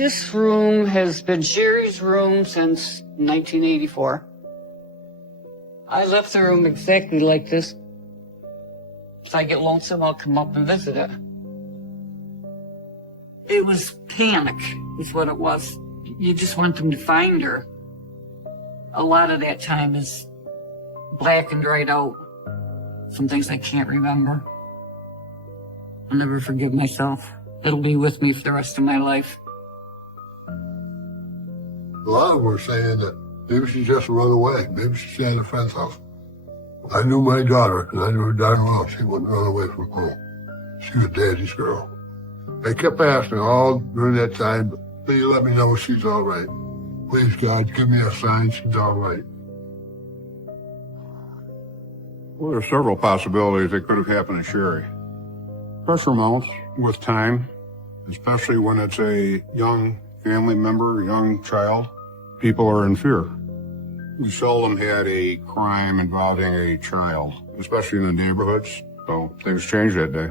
This room has been Sherry's room since 1984. I left the room exactly like this. If I get lonesome, I'll come up and visit it. It was panic, is what it was. You just want them to find her. A lot of that time is black and dried out. Some things I can't remember. I'll never forgive myself. It'll be with me for the rest of my life. A lot of them were saying that maybe she just run away. Maybe she's at a friend's house. I knew my daughter, and I knew her darn well. She wouldn't run away from home. She was Daddy's girl. I kept asking all during that time, please let me know she's all right. Please, God, give me a sign she's all right. Well, there are several possibilities that could have happened to Sherry. Pressure mounts with time, especially when it's a young family member, a young child. People are in fear. We seldom had a crime involving a child, especially in the neighborhoods, so things changed that day.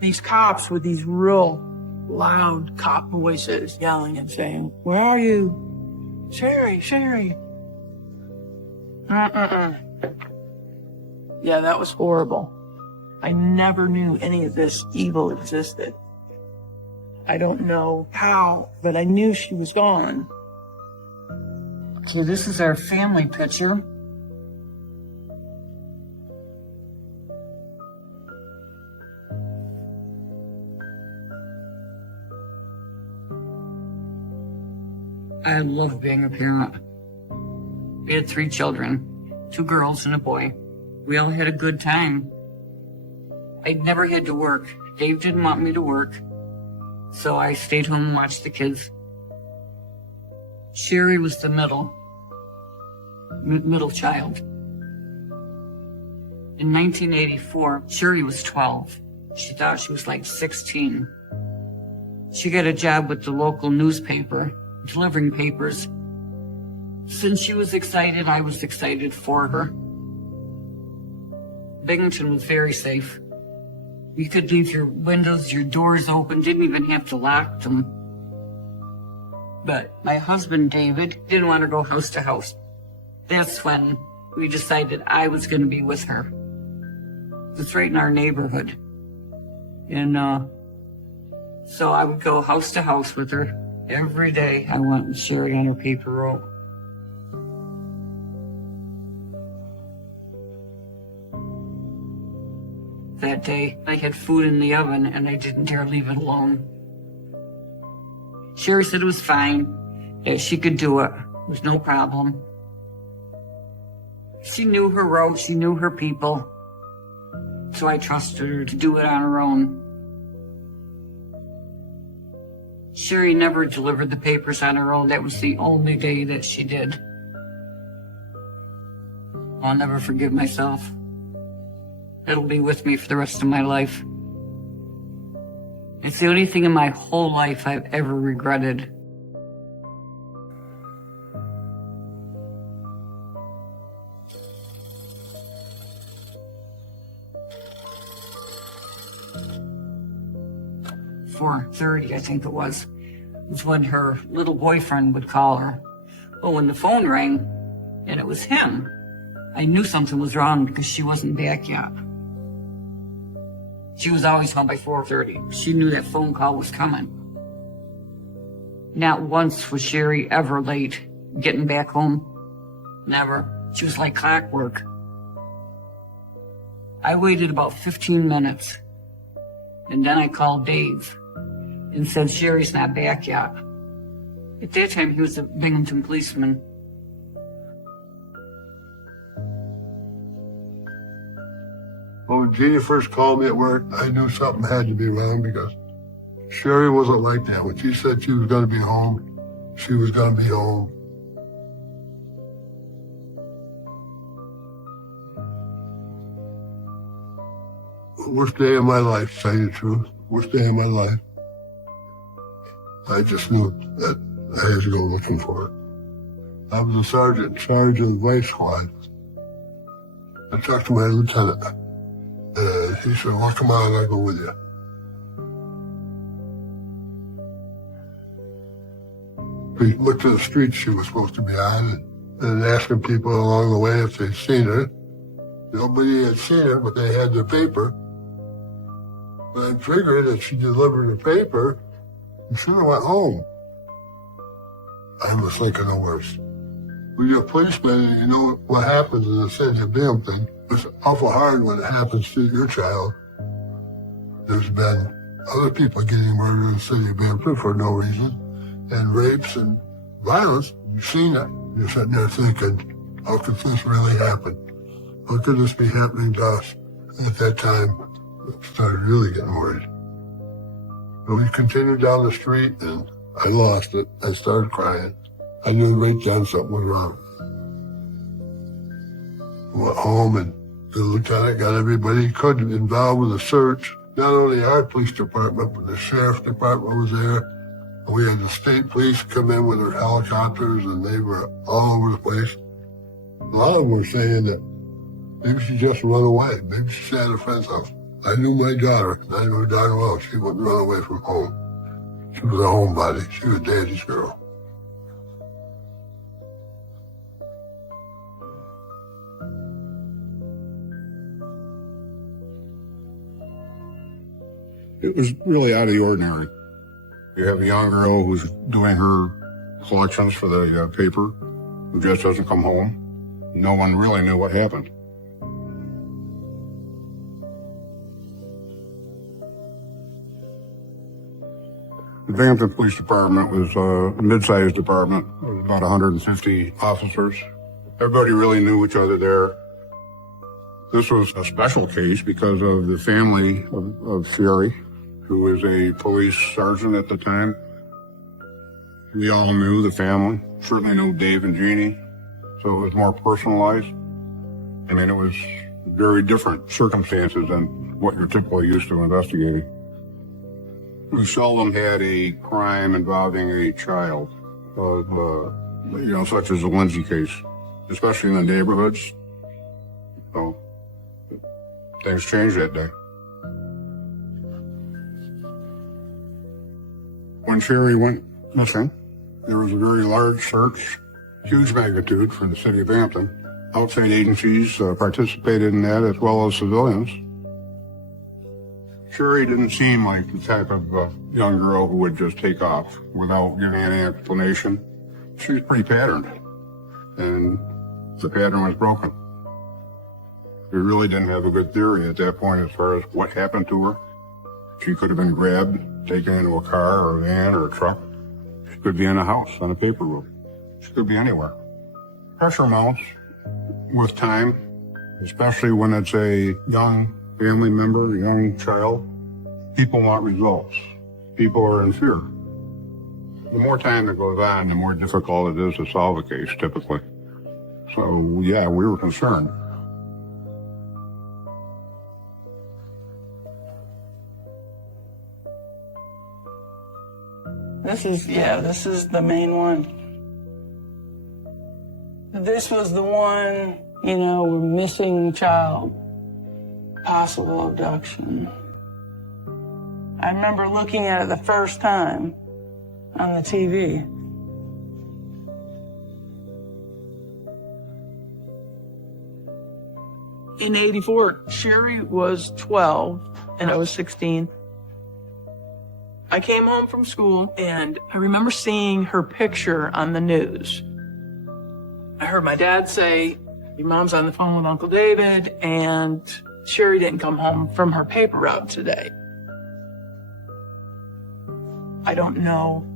These cops with these real loud cop voices yelling and saying, "Where are you? Sherry, Sherry." Yeah, that was horrible. I never knew any of this evil existed. I don't know how, but I knew she was gone. Okay, this is our family picture. I love being a parent. We had 3 children, 2 girls and a boy. We all had a good time. I never had to work. Dave didn't want me to work, so I stayed home and watched the kids. Sherry was the middle child. In 1984, Sherry was 12. She thought she was like 16. She got a job with the local newspaper, delivering papers. Since she was excited, I was excited for her. Binghamton was very safe. You could leave your windows, your doors open, didn't even have to lock them. But my husband, David, didn't want to go house to house. That's when we decided I was going to be with her. It's right in our neighborhood. And so I would go house to house with her. Every day I went with Sherry on her paper route. That day, I had food in the oven and I didn't dare leave it alone. Sherry said it was fine, that she could do it. It was no problem. She knew her route, she knew her people, so I trusted her to do it on her own. Sherry never delivered the papers on her own. That was the only day that she did. I'll never forgive myself. It'll be with me for the rest of my life. It's the only thing in my whole life I've ever regretted. .30, I think it was when her little boyfriend would call her. Well, when the phone rang and it was him, I knew something was wrong because she wasn't back yet. She was always home by 4:30. She knew that phone call was coming. Not once was Sherry ever late getting back home. Never. She was like clockwork. I waited about 15 minutes, and then I called Dave and said, Sherry's not back yet. At that time, he was a Binghamton policeman. When Jeannie first called me at work, I knew something had to be wrong because Sherry wasn't like that. When she said she was going to be home, she was going to be home. Worst day of my life, to tell you the truth. Worst day of my life. I just knew that I had to go looking for it. I was a sergeant in charge of the vice squad. I talked to my lieutenant. He said, well, come on, I'll go with you. We looked at the streets she was supposed to be on and asking people along the way if they'd seen her. Nobody had seen her, but they had the paper. I figured that she delivered the paper, and should have went home. I was thinking the worst. When you're a policeman and you know what happens in the city of Binghamton, it's awful hard when it happens to your child. There's been other people getting murdered in the city of Binghamton for no reason, and rapes and violence. You've seen it. You're sitting there thinking, how could this really happen? How could this be happening to us? At that time, I started really getting worried. But we continued down the street, and I lost it. I started crying. I knew right then something was wrong. Went home, and the lieutenant got everybody he could involved with the search. Not only our police department, but the sheriff's department was there. We had the state police come in with their helicopters, and they were all over the place. A lot of them were saying that maybe she just run away. Maybe she's at a friend's house. I knew my daughter, and I knew her darn well she wouldn't run away from home. She was a homebody. She was daddy's girl. It was really out of the ordinary. You have a young girl who's doing her collections for the paper, who just doesn't come home. No one really knew what happened. The Binghamton Police Department was a mid-sized department. There was about 150 officers. Everybody really knew each other there. This was a special case because of the family of Sherry, who was a police sergeant at the time. We all knew the family, certainly knew Dave and Jeannie, so it was more personalized. I mean, it was very different circumstances than what you're typically used to investigating. We seldom had a crime involving a child, such as the Lindsay case, especially in the neighborhoods. So things changed that day. When Sherry went missing, there was a very large search, huge magnitude for the city of Binghamton. Outside agencies participated in that, as well as civilians. Sherry didn't seem like the type of young girl who would just take off without giving any explanation. She was pretty patterned, and the pattern was broken. We really didn't have a good theory at that point as far as what happened to her. She could have been grabbed, taken into a car or a van or a truck. She could be in a house on a paper route. She could be anywhere. Pressure mounts with time, especially when it's a young family member, a young child. People want results. People are in fear. The more time that goes on, the more difficult it is to solve a case, typically. So, yeah, we were concerned. This is the main one. This was the one, missing child, possible abduction. I remember looking at it the first time on the TV. In '84, Sherry was 12 and I was 16. I came home from school and I remember seeing her picture on the news. I heard my dad say, your mom's on the phone with Uncle David and Sherry didn't come home from her paper route today. I don't know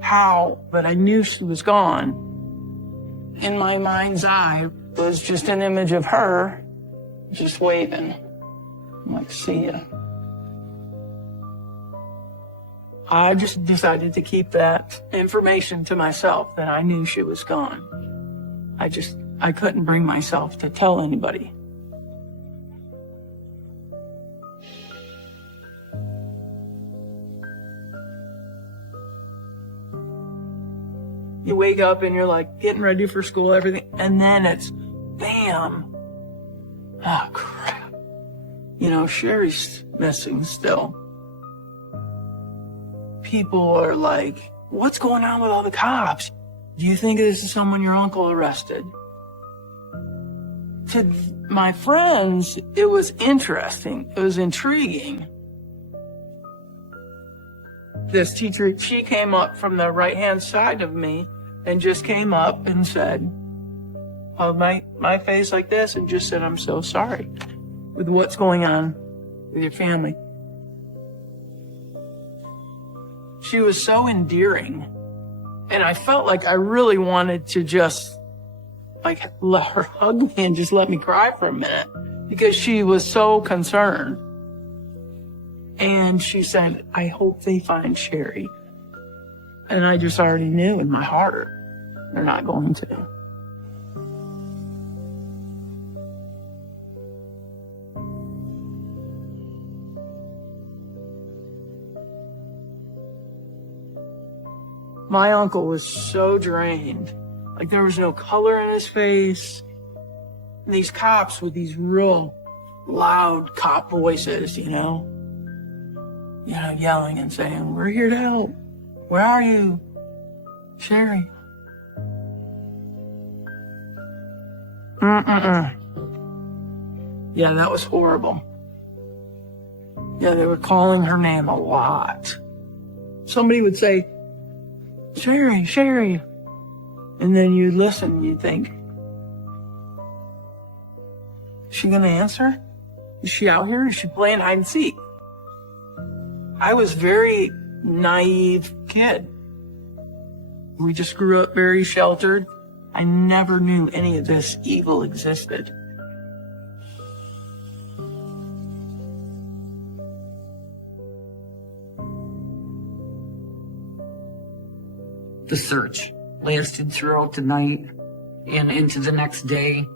how, but I knew she was gone. In my mind's eye was just an image of her just waving. I'm like, see ya. I just decided to keep that information to myself, that I knew she was gone. I couldn't bring myself to tell anybody. You wake up and you're like getting ready for school, everything, and then it's bam. Oh, crap. Sherry's missing still. People are like what's going on with all the cops? Do you think this is someone your uncle arrested? To my friends, it was interesting. It was intriguing. This teacher, she came up from the right-hand side of me and just came up and said, held my face like this and just said, I'm so sorry with what's going on with your family. She was so endearing. And I felt like I really wanted to just like let her hug me and just let me cry for a minute because she was so concerned. And she said, I hope they find Sherry. And I just already knew in my heart, they're not going to. My uncle was so drained. Like there was no color in his face. And these cops with these real loud cop voices, yelling and saying, we're here to help. Where are you? Sherry. Yeah, that was horrible. Yeah, they were calling her name a lot. Somebody would say, Sherry, Sherry. And then you listen and you think, is she gonna answer? Is she out here? Is she playing hide and seek? I was very naive kid. We just grew up very sheltered. I never knew any of this evil existed. The search lasted throughout the night and into the next day.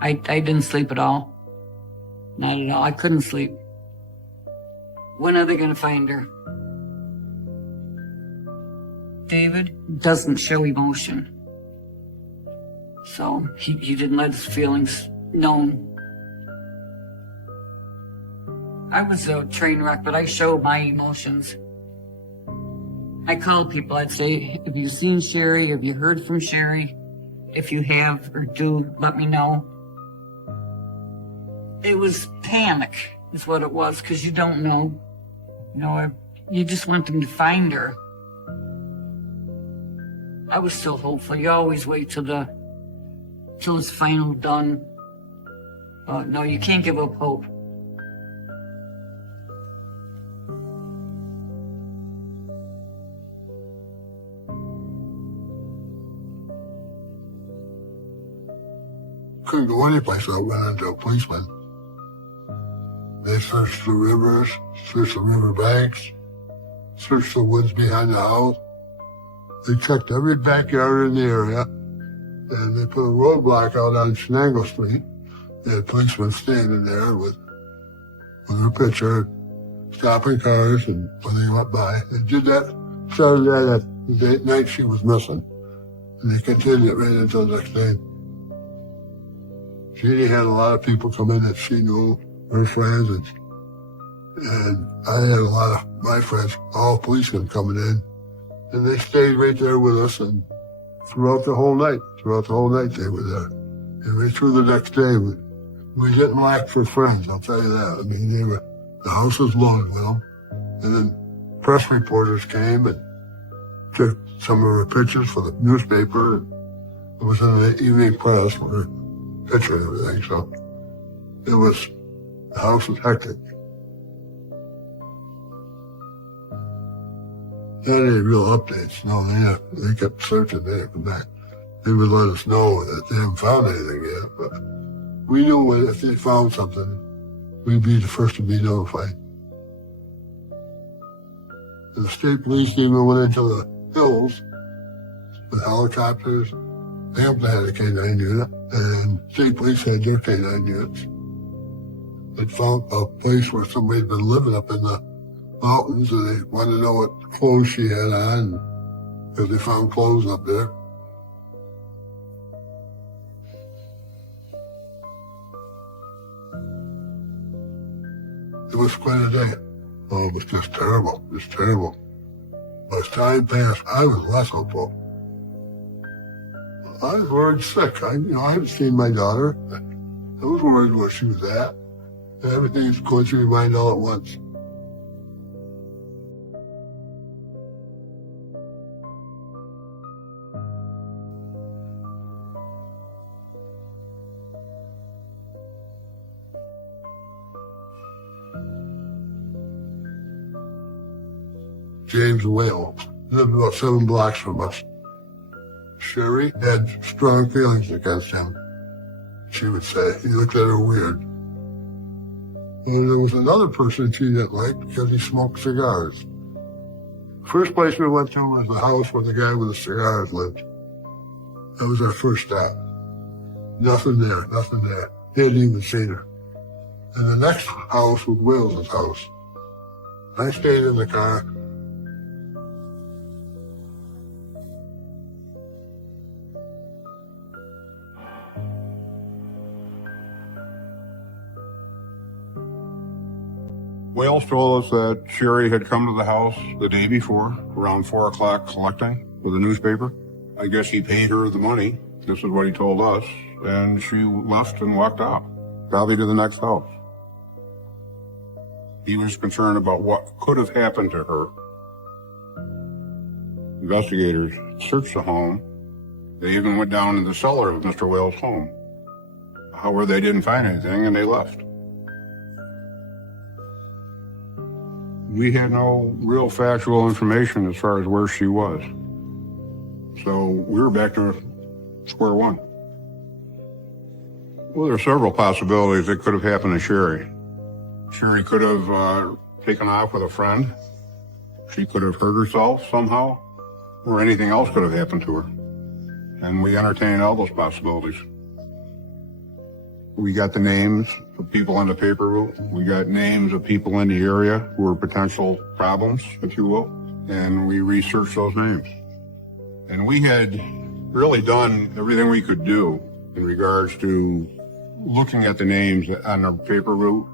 I didn't sleep at all. Not at all. I couldn't sleep. When are they going to find her? David doesn't show emotion. So he didn't let his feelings known. I was a train wreck, but I showed my emotions. I called people. I'd say, have you seen Sherry? Have you heard from Sherry? If you have or do, let me know. It was panic is what it was, because you don't know. You just want them to find her. I was still hopeful. You always wait till it's final done. No, you can't give up hope. Couldn't go anyplace without running into a policeman. They searched the rivers, searched the river banks, searched the woods behind the house. They checked every backyard in the area, and they put a roadblock out on Shenango Street. They had policemen standing there with a picture, stopping cars, and when they went by. They did that, started that the night she was missing, and they continued right until the next day. Jeannie had a lot of people come in that she knew, her friends, and I had a lot of my friends, all policemen coming in. And they stayed right there with us, and throughout the whole night they were there. And right through the next day, we didn't lack for friends, I'll tell you that. I mean, the house was loaded with them. And then press reporters came and took some of her pictures for the newspaper. It was in the evening press with her picture and everything, so the house was hectic. Not any real updates. No, they kept searching. They didn't come back. They would let us know that they haven't found anything yet, but we knew if they found something, we'd be the first to be notified. And the state police even went into the hills with helicopters. Hampton had a K-9 unit, and state police had their K-9 units. They found a place where somebody had been living up in the mountains, and they wanted to know what clothes she had on, because they found clothes up there. It was quite a day. Oh, it was just terrible, As time passed, I was less hopeful. I was worried sick. I hadn't seen my daughter. I was worried where she was at. Everything's going through your mind all at once. James Whale lived about 7 blocks from us. Sherry had strong feelings against him. She would say he looked at her weird. And there was another person she didn't like because he smoked cigars. First place we went to was the house where the guy with the cigars lived. That was our first stop. Nothing there. He hadn't even seen her. And the next house was Will's house. I stayed in the car. Wales told us that Sherry had come to the house the day before, around 4 o'clock, collecting with a newspaper. I guess he paid her the money. This is what he told us. And she left and walked out, probably to the next house. He was concerned about what could have happened to her. Investigators searched the home. They even went down in the cellar of Mr. Wales' home. However, they didn't find anything, and they left. We had no real factual information as far as where she was. So we were back to square one. Well, there are several possibilities that could have happened to Sherry. Sherry could have taken off with a friend. She could have hurt herself somehow, or anything else could have happened to her. And we entertained all those possibilities. We got the names of people on the paper route. We got names of people in the area who were potential problems, if you will. And we researched those names. And we had really done everything we could do in regards to looking at the names on the paper route.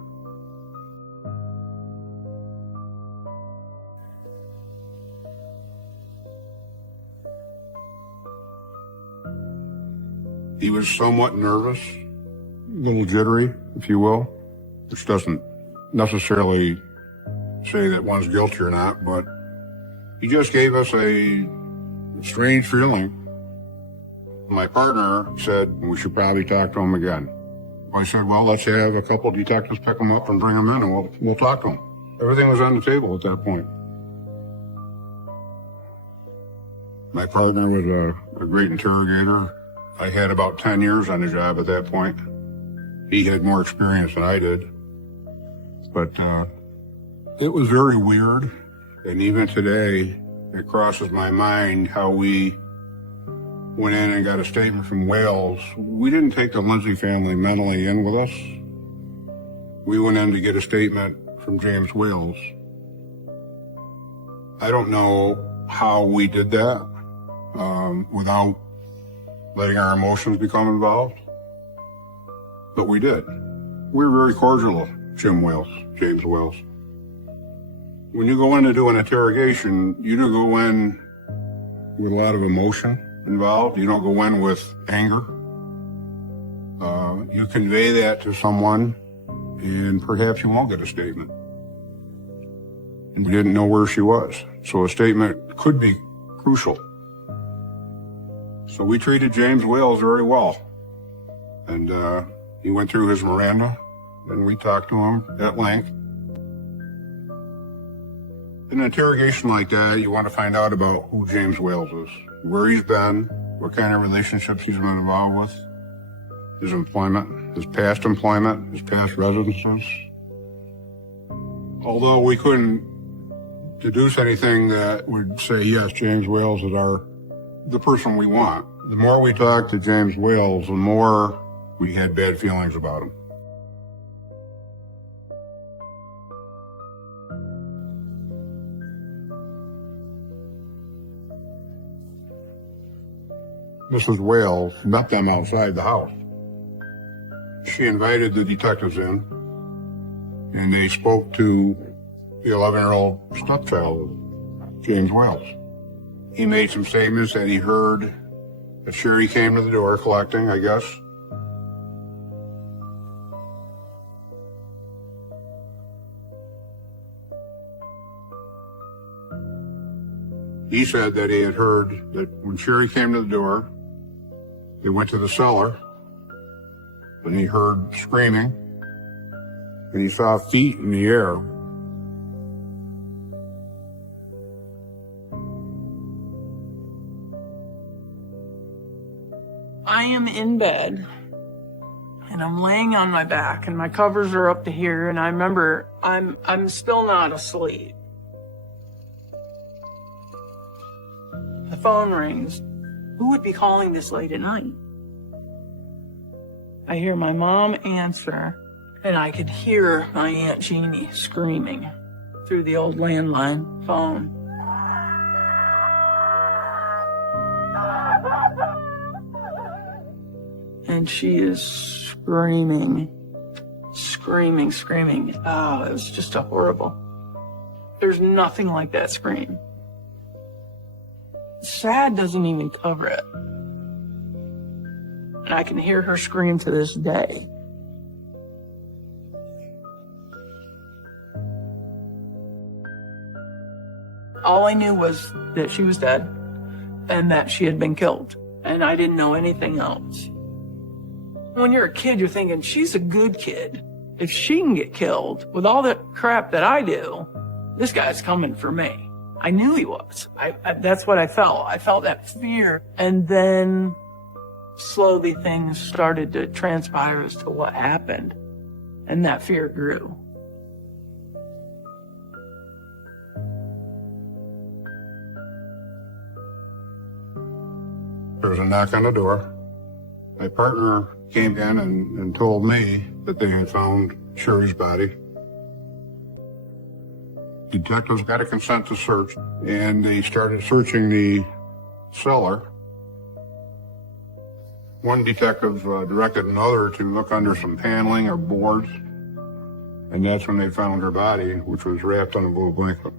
He was somewhat nervous, a little jittery, if you will, which doesn't necessarily say that one's guilty or not, but he just gave us a strange feeling. My partner said we should probably talk to him again. I said, well, let's have a couple detectives pick him up and bring him in, and we'll talk to him. Everything was on the table at that point. My partner was a great interrogator. I had about 10 years on the job at that point. He had more experience than I did. But it was very weird. And even today, it crosses my mind how we went in and got a statement from Wales. We didn't take the Lindsay family mentally in with us. We went in to get a statement from James Wales. I don't know how we did that without letting our emotions become involved. But we did. We were very cordial with James Wales. When you go in to do an interrogation, you don't go in with a lot of emotion involved. You don't go in with anger. You convey that to someone, and perhaps you won't get a statement. And we didn't know where she was, so a statement could be crucial. So we treated James Wales very well. And he went through his Miranda, and we talked to him at length. In an interrogation like that, you want to find out about who James Wales is, where he's been, what kind of relationships he's been involved with, his employment, his past residences. Although we couldn't deduce anything that would say, yes, James Wales is the person we want. The more we talked to James Wales, the more we had bad feelings about him. Mrs. Wales met them outside the house. She invited the detectives in, and they spoke to the 11-year-old stepchild James Wells. He made some statements that he heard that Sherry came to the door collecting, I guess. He said that he had heard that when Sherry came to the door, they went to the cellar, and he heard screaming, and he saw feet in the air. I am in bed, and I'm laying on my back, and my covers are up to here, and I remember I'm still not asleep. The phone rings. Who would be calling this late at night? I hear my mom answer, and I could hear my Aunt Jeannie screaming through the old landline phone. And she is screaming. Oh, it was just a horrible. There's nothing like that scream. Sad doesn't even cover it. And I can hear her scream to this day. All I knew was that she was dead and that she had been killed. And I didn't know anything else. When you're a kid, you're thinking, she's a good kid. If she can get killed with all the crap that I do, this guy's coming for me. I knew he was. That's what I felt. I felt that fear. And then slowly things started to transpire as to what happened. And that fear grew. There was a knock on the door. My partner came in and told me that they had found Sherry's body. Detectives got a consent to search, and they started searching the cellar. One detective directed another to look under some paneling or boards, and that's when they found her body, which was wrapped in a blue blanket.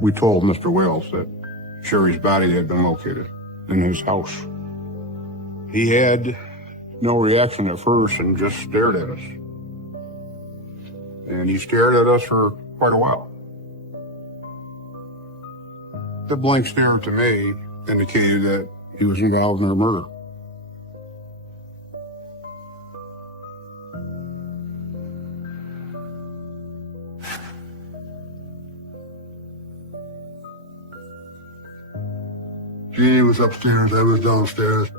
We told Mr. Wells that Sherry's body had been located in his house. He had no reaction at first and just stared at us. And he stared at us for quite a while. The blank stare to me indicated that he was involved in her murder. Jeannie was upstairs, I was downstairs.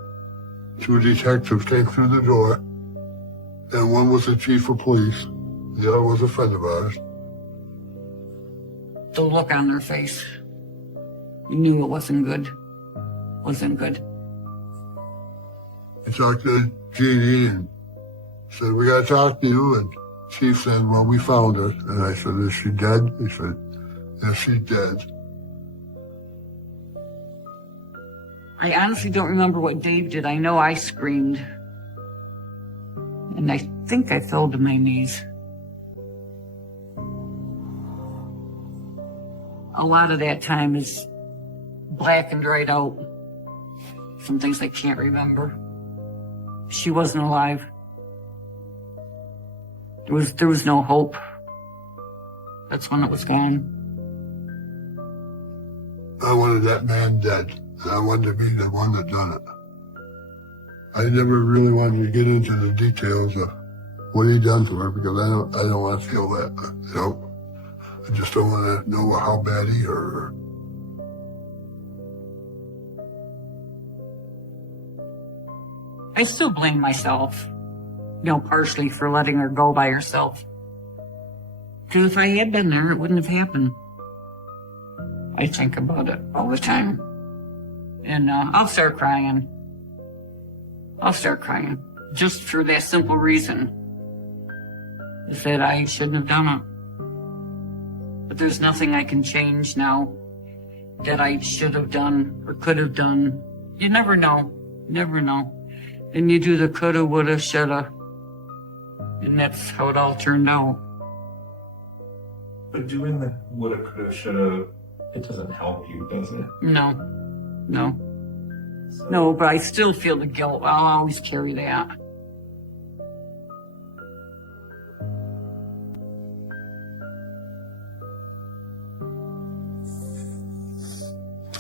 Two detectives came through the door, and one was the chief of police. The other was a friend of ours. The look on their face. You knew it wasn't good. Wasn't good. I talked to Jeannie and said, we got to talk to you. And Chief said, well, we found her. And I said, is she dead? He said, yes, she's dead. I honestly don't remember what Dave did. I know I screamed. And I think I fell to my knees. A lot of that time is black and dried out. Some things I can't remember. She wasn't alive. There was no hope. That's when it was gone. I wanted that man dead. And I wanted to be the one that done it. I never really wanted to get into the details of what he done to her because I don't want to feel that, you know. I just don't want to know how bad he hurt her. I still blame myself, partially for letting her go by herself. Because if I had been there, it wouldn't have happened. I think about it all the time. And I'll start crying. Just for that simple reason. Is that I shouldn't have done it. But there's nothing I can change now that I should have done or could have done. You never know. And you do the coulda, woulda, shoulda. And that's how it all turned out. But doing the woulda, coulda, shoulda, it doesn't help you, does it? No, no. No, but I still feel the guilt. I'll always carry that.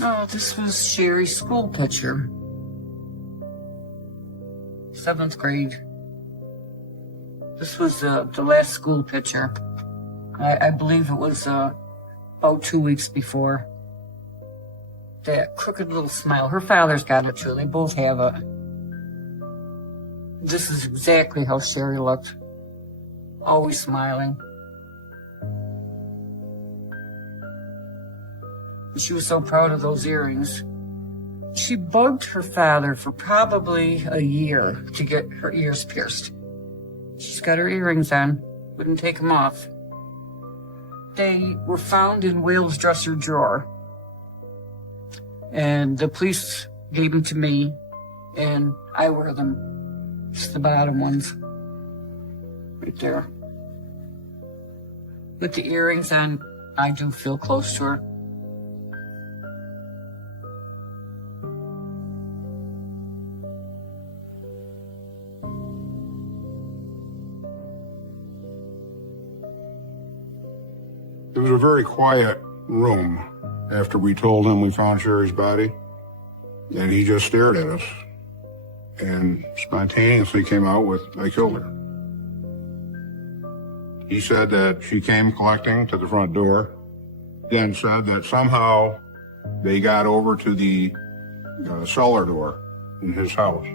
Oh, this was Sherry's school picture. 7th grade. This was the last school picture. I believe it was about 2 weeks before. That crooked little smile. Her father's got it too. They both have it. This is exactly how Sherry looked. Always smiling. She was so proud of those earrings. She bugged her father for probably a year to get her ears pierced. She's got her earrings on, wouldn't take them off. They were found in Will's dresser drawer. And the police gave them to me, and I wear them. Just the bottom ones. Right there. With the earrings on, I do feel close to her. It was a very quiet room after we told him we found Sherry's body. And he just stared at us and spontaneously came out with, "I killed her." He said that she came collecting to the front door, then said that somehow they got over to the cellar door in his house.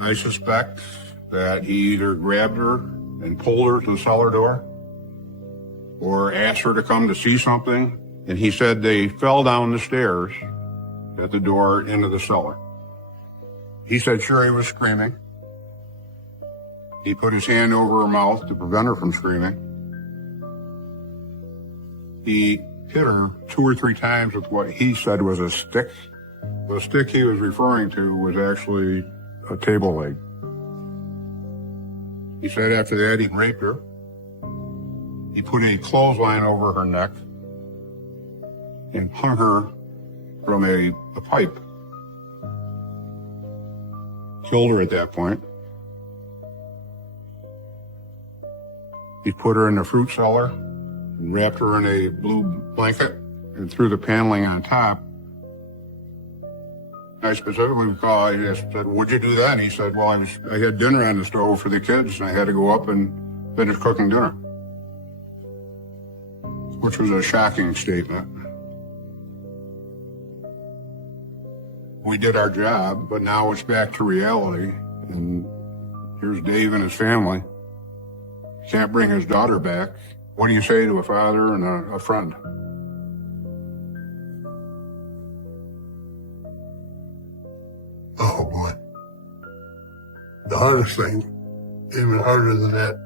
I suspect that he either grabbed her and pulled her to the cellar door or asked her to come to see something. And he said they fell down the stairs at the door into the cellar. He said Sherry was screaming. He put his hand over her mouth to prevent her from screaming. He hit her 2 or 3 times with what he said was a stick. The stick he was referring to was actually a table leg. He said after that he raped her. He put a clothesline over her neck and hung her from a pipe. Killed her at that point. He put her in the fruit cellar and wrapped her in a blue blanket and threw the paneling on top. I specifically recall, I just said, "Would you do that?" And he said, "Well, I had dinner on the stove for the kids and I had to go up and finish cooking dinner." Which was a shocking statement. We did our job, but now it's back to reality. And here's Dave and his family. Can't bring his daughter back. What do you say to a father and a friend? Oh boy. The hardest thing, even harder than that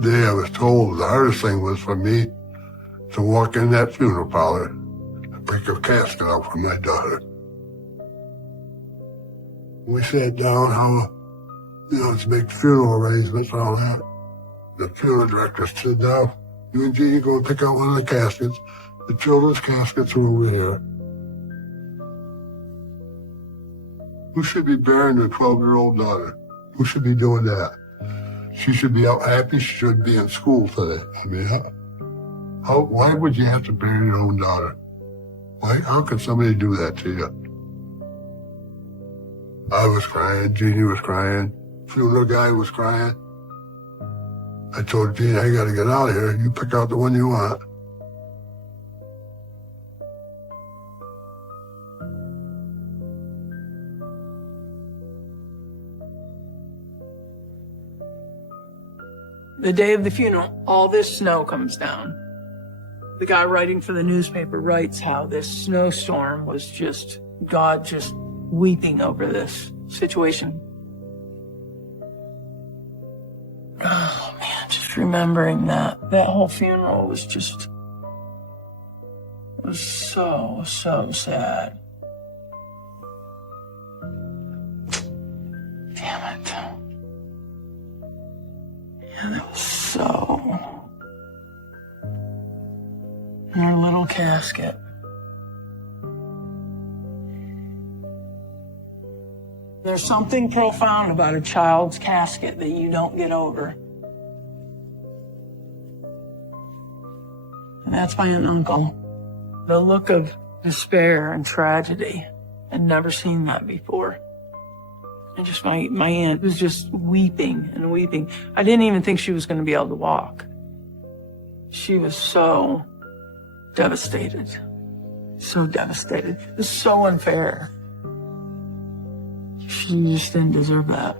day I was told, the hardest thing was for me to walk in that funeral parlor and break a casket out for my daughter. We sat down how, to make funeral arrangements and all that. The funeral director said, "Now, you and Jeannie go and pick out one of the caskets. The children's caskets are over here. Who should be burying their 12-year-old daughter? Who should be doing that? She should be out happy. She should be in school today." I mean, why would you have to bury your own daughter? How could somebody do that to you? I was crying. Jeannie was crying. Funeral guy was crying. I told Jeannie, "I gotta get out of here. You pick out the one you want." The day of the funeral, all this snow comes down. The guy writing for the newspaper writes how this snowstorm was just God just weeping over this situation. Oh man, just remembering that whole funeral was so sad. Damn it. Yeah, that was Her little casket. There's something profound about a child's casket that you don't get over. And that's my uncle. The look of despair and tragedy. I'd never seen that before. And just my aunt was just weeping and weeping. I didn't even think she was going to be able to walk. She was so devastated. So devastated. It was so unfair. She just didn't deserve that.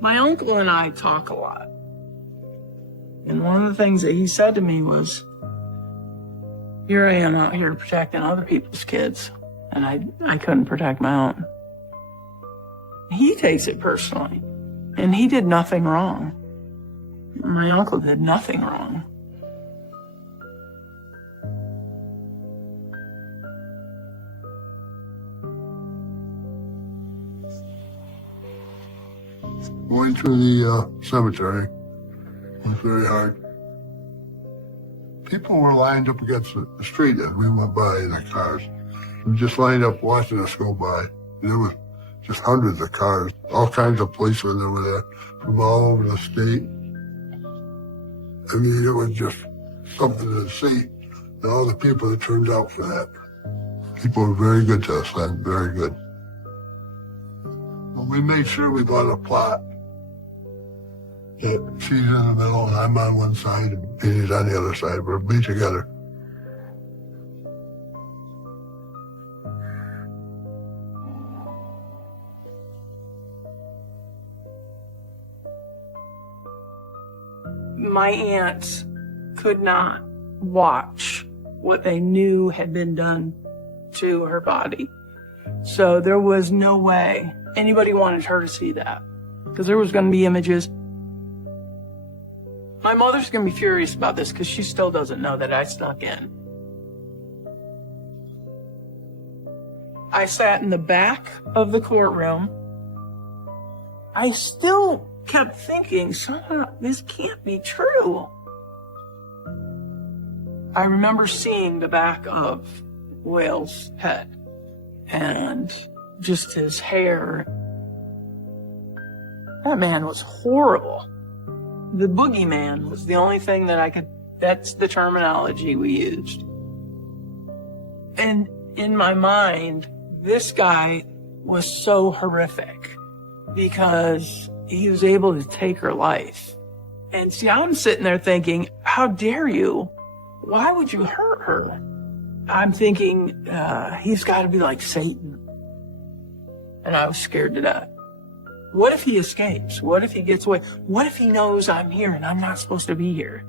My uncle and I talk a lot. And one of the things that he said to me was, here I am out here protecting other people's kids, and I couldn't protect my own. He takes it personally, and he did nothing wrong. My uncle did nothing wrong. Going to the cemetery was very hard. People were lined up against the street as we went by in the cars. We just lined up watching us go by. There was just hundreds of cars, all kinds of policemen that were there from all over the state. I mean, it was just something to see. And all the people that turned out for that. People were very good to us then, very good. Well, we made sure we bought a plot. That she's in the middle and I'm on one side and he's on the other side. We'll be together. My aunts could not watch what they knew had been done to her body. So there was no way anybody wanted her to see that, because there was going to be images. My mother's going to be furious about this because she still doesn't know that I snuck in. I sat in the back of the courtroom. I still kept thinking, somehow this can't be true. I remember seeing the back of Wales' head and just his hair. That man was horrible. The boogeyman was the only thing that I could, that's the terminology we used. And in my mind, this guy was so horrific because he was able to take her life. And see, I'm sitting there thinking, how dare you? Why would you hurt her? I'm thinking, he's got to be like Satan. And I was scared to death. What if he escapes? What if he gets away? What if he knows I'm here and I'm not supposed to be here?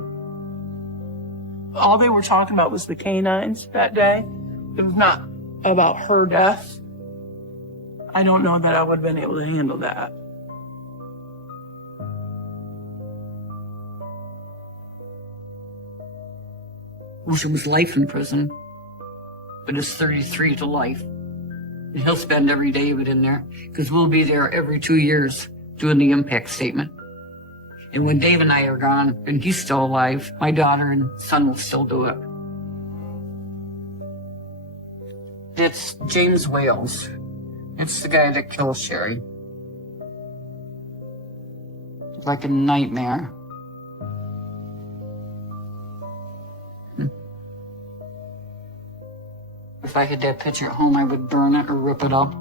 All they were talking about was the canines that day. It was not about her death. I don't know that I would have been able to handle that. Wish it was life in prison, but it's 33 to life. And he'll spend every day of it in there, because we'll be there every 2 years doing the impact statement. And when Dave and I are gone, and he's still alive, my daughter and son will still do it. It's James Wales. It's the guy that killed Sherry. Like a nightmare. If I had that picture at home, I would burn it or rip it up.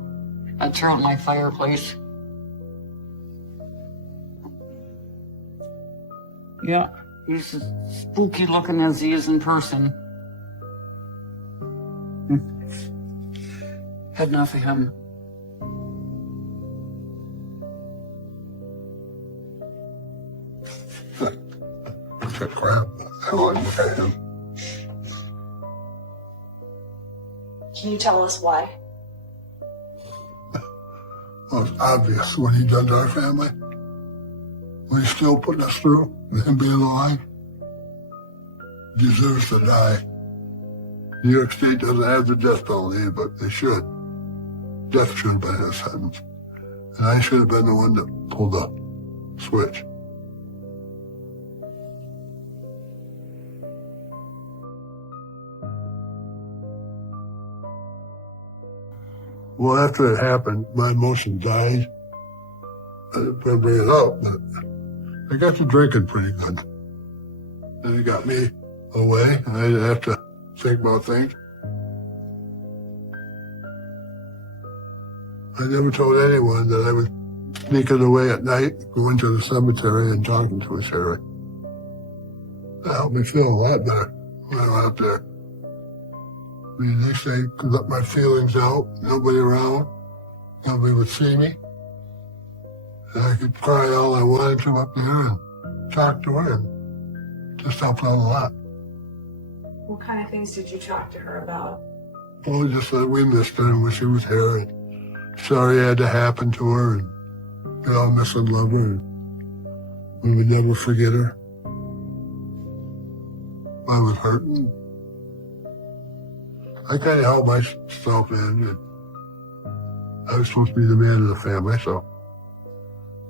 I'd throw it in my fireplace. Yeah, he's as spooky looking as he is in person. Had enough of him. It's a crap. I wouldn't look at him. Can you tell us why? Well, it's obvious what he done to our family. What he's still putting us through, with him being alive. He deserves to die. New York State doesn't have the death penalty, but they should. Death should have been his sentence. And I should have been the one that pulled the switch. Well, after it happened, my emotion died. I didn't bring it up, but I got to drinking pretty good. And it got me away, and I didn't have to think about things. I never told anyone that I was sneaking away at night, going to the cemetery and talking to a Sherry. That helped me feel a lot better when I went up there. I mean, they say, let my feelings out, nobody around, nobody would see me. And I could cry all I wanted to up there and talk to her, and just helped out a lot. What kind of things did you talk to her about? Oh, just that we missed her and wish she was here, and sorry it had to happen to her, and we all miss and love her, and we would never forget her. I was hurting. I kind of held myself in. I was supposed to be the man of the family, so,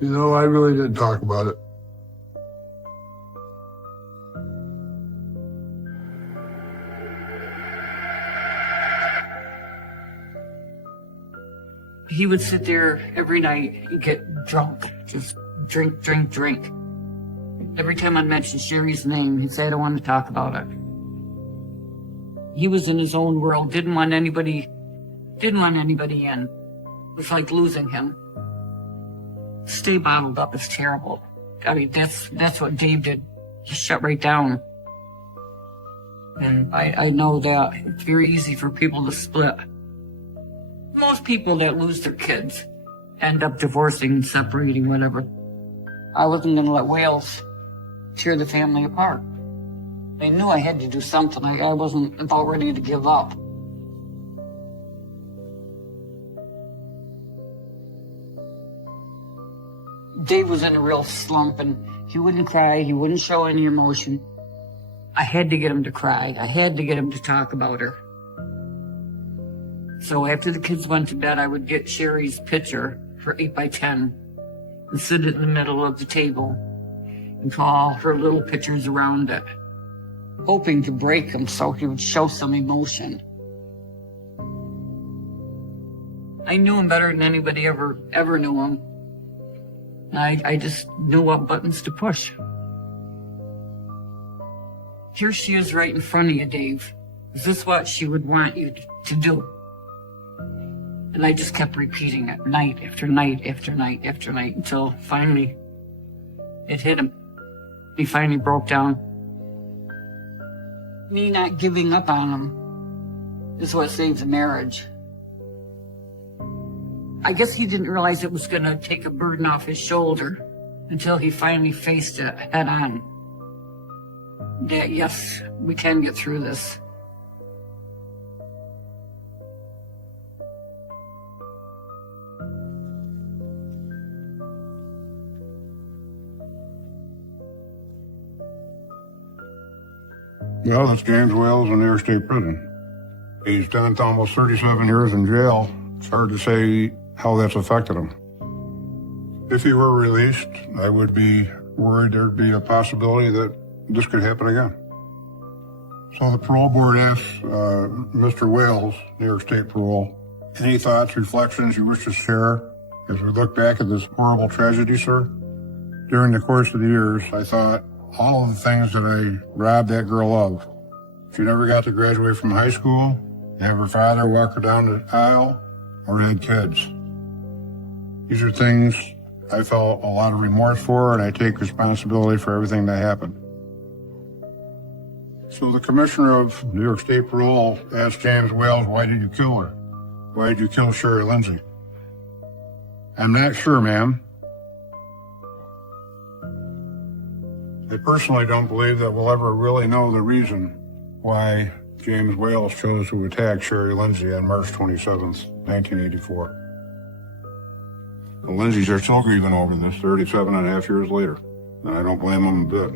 you know, I really didn't talk about it. He would sit there every night and get drunk, just drink, drink, drink. Every time I mentioned Sherry's name, he'd say, I don't want to talk about it. He was in his own world, didn't want anybody in. It was like losing him. Stay bottled up is terrible. I mean, that's what Dave did. He shut right down. And I know that it's very easy for people to split. Most people that lose their kids end up divorcing, separating, whatever. I wasn't going to let Wales tear the family apart. I knew I had to do something. I wasn't about ready to give up. Dave was in a real slump, and he wouldn't cry. He wouldn't show any emotion. I had to get him to cry. I had to get him to talk about her. So after the kids went to bed, I would get Sherry's picture for 8x10 and sit it in the middle of the table and draw her little pictures around it, hoping to break him so he would show some emotion. I knew him better than anybody ever knew him. I just knew what buttons to push. Here she is right in front of you, Dave. Is this what she would want you to do? And I just kept repeating it night after night after night after night until finally it hit him. He finally broke down. Me not giving up on him is what saved the marriage. I guess he didn't realize it was going to take a burden off his shoulder until he finally faced it head on. That, yes, we can get through this. Well, that's James Wales in Air State Prison. He's done almost 37 years in jail. It's hard to say how that's affected him. If he were released, I would be worried there'd be a possibility that this could happen again. So the parole board asked Mr. Wales, New York State Parole, any thoughts, reflections you wish to share as we look back at this horrible tragedy, sir? During the course of the years, I thought all of the things that I robbed that girl of. She never got to graduate from high school, have her father walk her down the aisle, or had kids. These are things I felt a lot of remorse for, and I take responsibility for everything that happened. So the commissioner of New York State Parole asked James Wales, why did you kill her? Why did you kill Sherry Lindsay? I'm not sure, ma'am. I personally don't believe that we'll ever really know the reason why James Wales chose to attack Sherry Lindsay on March 27th, 1984. The Lindsays are still grieving over this 37 and a half years later, and I don't blame them a bit.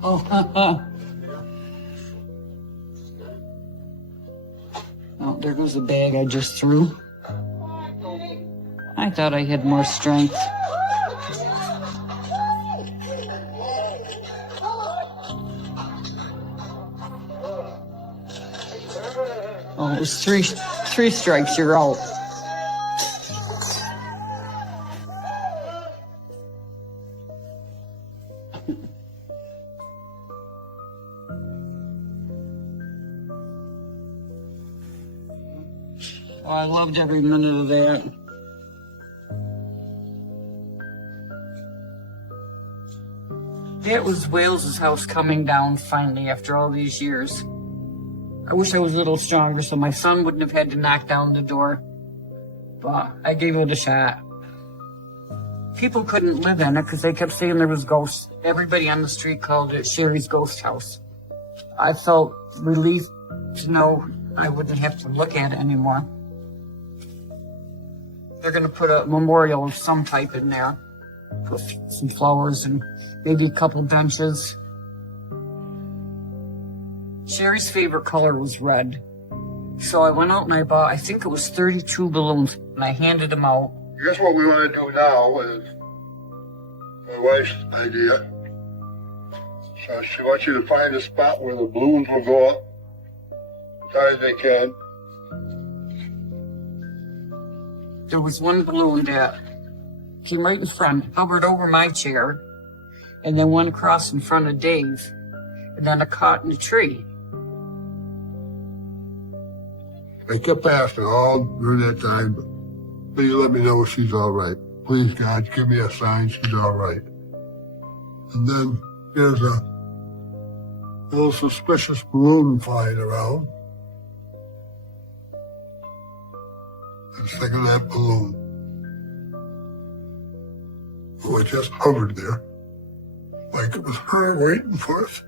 Oh, no, There goes the bag I just threw. I thought I had more strength. Oh, it was three strikes, you're out. Oh, I loved every minute of that. That was Wales's house coming down finally after all these years. I wish I was a little stronger so my son wouldn't have had to knock down the door. But I gave it a shot. People couldn't live in it because they kept saying there was ghosts. Everybody on the street called it Sherry's ghost house. I felt relieved to know I wouldn't have to look at it anymore. They're going to put a memorial of some type in there with some flowers and maybe a couple benches. Sherry's favorite color was red. So I went out and I bought, I think it was 32 balloons, and I handed them out. I guess what we want to do now is my wife's idea. So she wants you to find a spot where the balloons will go up as high as they can. There was one balloon that came right in front, hovered over my chair, and then went across in front of Dave, and then it caught in a tree. I kept asking all during that time, please let me know if she's all right. Please, God, give me a sign she's all right. And then there's a little suspicious balloon flying around. I was thinking of that balloon. Oh, it just hovered there, like it was her waiting for us.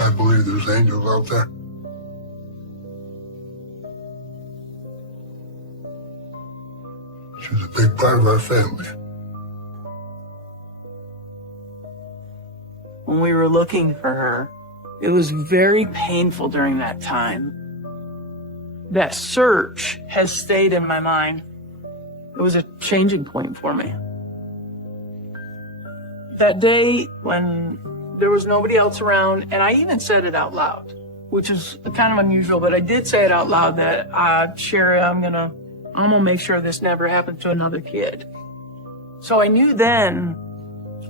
I believe there's angels out there. She's a big part of our family. When we were looking for her, it was very painful during that time. That search has stayed in my mind. It was a changing point for me. That day when there was nobody else around, and I even said it out loud, which is kind of unusual, but I did say it out loud that, Sherry, I'm gonna make sure this never happens to another kid. So I knew then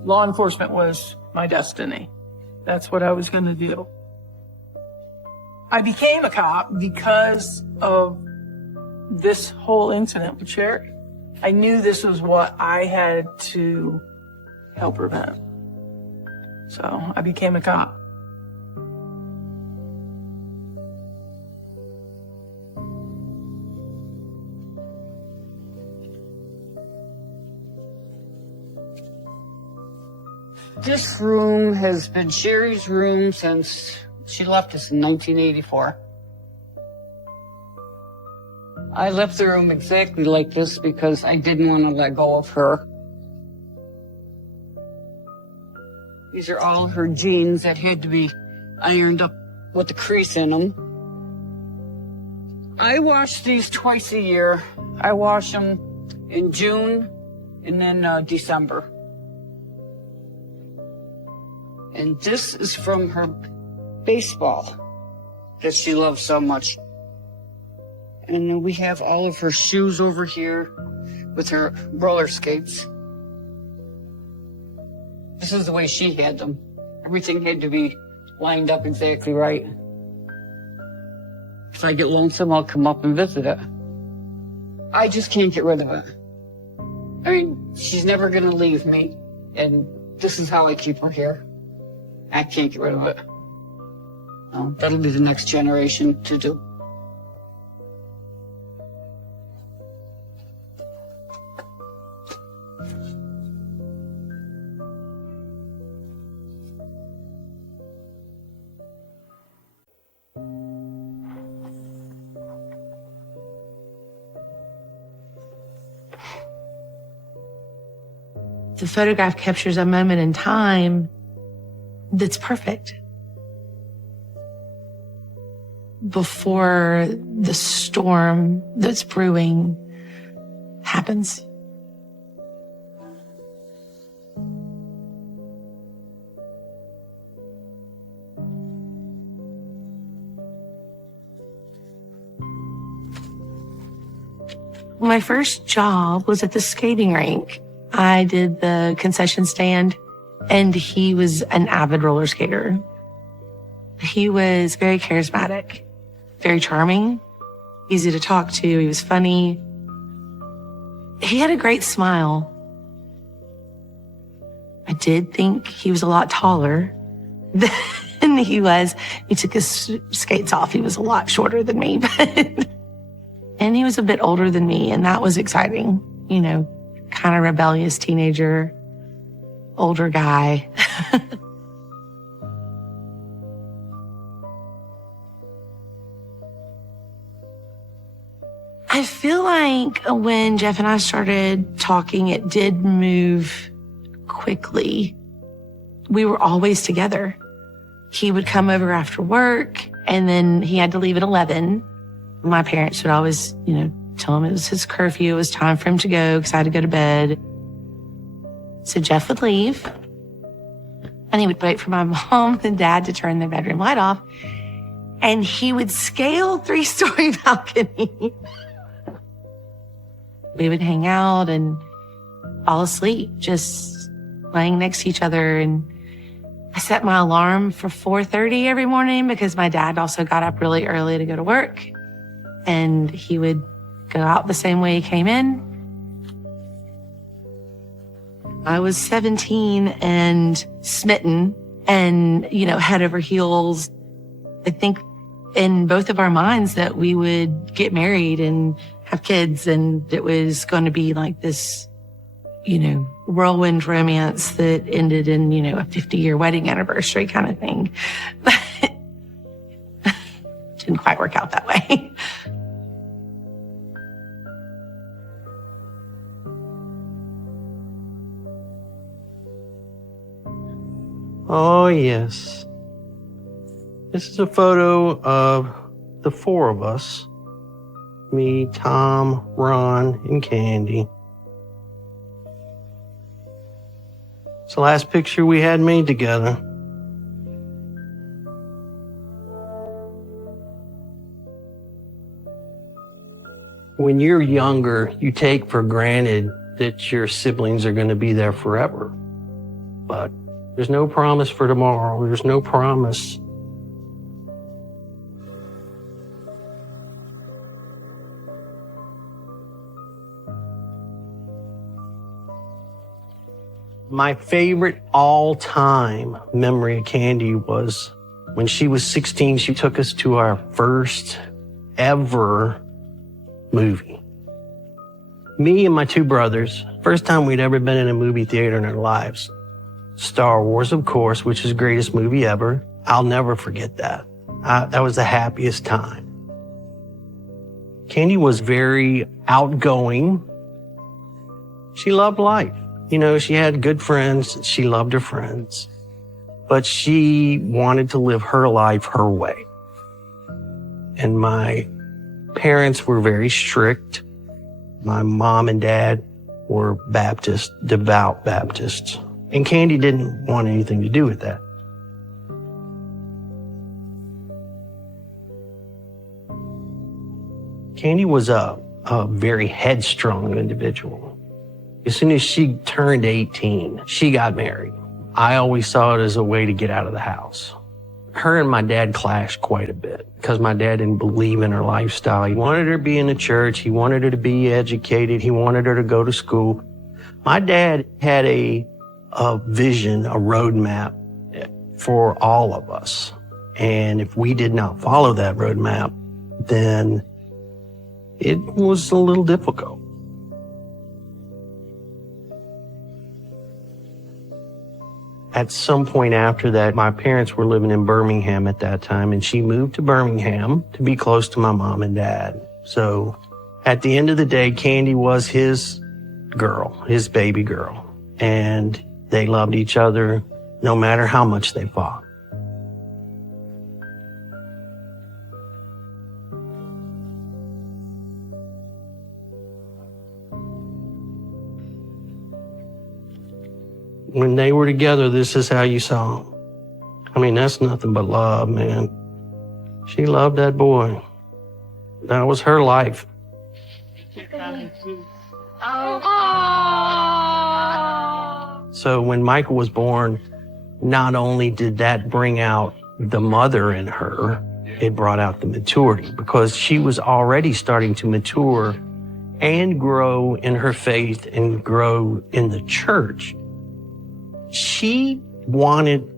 law enforcement was my destiny. That's what I was gonna do. I became a cop because of this whole incident with Sherry. I knew this was what I had to help prevent. So I became a cop. This room has been Sherry's room since she left us in 1984. I left the room exactly like this because I didn't want to let go of her. These are all her jeans that had to be ironed up with the crease in them. I wash these twice a year. I wash them in June and then December. And this is from her baseball that she loves so much. And then we have all of her shoes over here with her roller skates. This is the way she had them. Everything had to be lined up exactly right. If I get lonesome, I'll come up and visit it. I just can't get rid of it. I mean, she's never gonna leave me, and this is how I keep her here. I can't get rid of it. That'll be the next generation to do. The photograph captures a moment in time that's perfect. Before the storm that's brewing happens. My first job was at the skating rink. I did the concession stand, and he was an avid roller skater. He was very charismatic, very charming, easy to talk to. He was funny. He had a great smile. I did think he was a lot taller than he was. He took his skates off. He was a lot shorter than me, and he was a bit older than me, and that was exciting. You know, kind of rebellious teenager, older guy. I feel like when Jeff and I started talking, it did move quickly. We were always together. He would come over after work, and then he had to leave at 11. My parents would always, tell him it was his curfew. It was time for him to go because I had to go to bed. So Jeff would leave, and he would wait for my mom and dad to turn their bedroom light off, and he would scale 3-story balcony. We would hang out and fall asleep, just laying next to each other. And I set my alarm for 4:30 every morning because my dad also got up really early to go to work. And he would go out the same way he came in. I was 17 and smitten and, head over heels. I think in both of our minds that we would get married and have kids, and it was going to be like this, whirlwind romance that ended in, a 50-year wedding anniversary kind of thing. But didn't quite work out that way. Oh, yes. This is a photo of the four of us. Me, Tom, Ron, and Candy. It's the last picture we had made together. When you're younger, you take for granted that your siblings are going to be there forever. But there's no promise for tomorrow. There's no promise. My favorite all-time memory of Candy was when she was 16, she took us to our first ever movie. Me and my two brothers, first time we'd ever been in a movie theater in our lives. Star Wars, of course, which is the greatest movie ever. I'll never forget that. That was the happiest time. Candy was very outgoing. She loved life. She had good friends. She loved her friends. But she wanted to live her life her way. And my parents were very strict. My mom and dad were Baptist, devout Baptists. And Candy didn't want anything to do with that. Candy was a very headstrong individual. As soon as she turned 18, she got married. I always saw it as a way to get out of the house. Her and my dad clashed quite a bit because my dad didn't believe in her lifestyle. He wanted her to be in the church. He wanted her to be educated. He wanted her to go to school. My dad had a vision, a roadmap for all of us. And if we did not follow that roadmap, then it was a little difficult. At some point after that, my parents were living in Birmingham at that time, and she moved to Birmingham to be close to my mom and dad. So at the end of the day, Candy was his girl, his baby girl. and they loved each other no matter how much they fought. When they were together, this is how you saw them. I mean, that's nothing but love, man. She loved that boy. That was her life. So when Michael was born, not only did that bring out the mother in her, it brought out the maturity, because she was already starting to mature and grow in her faith and grow in the church. She wanted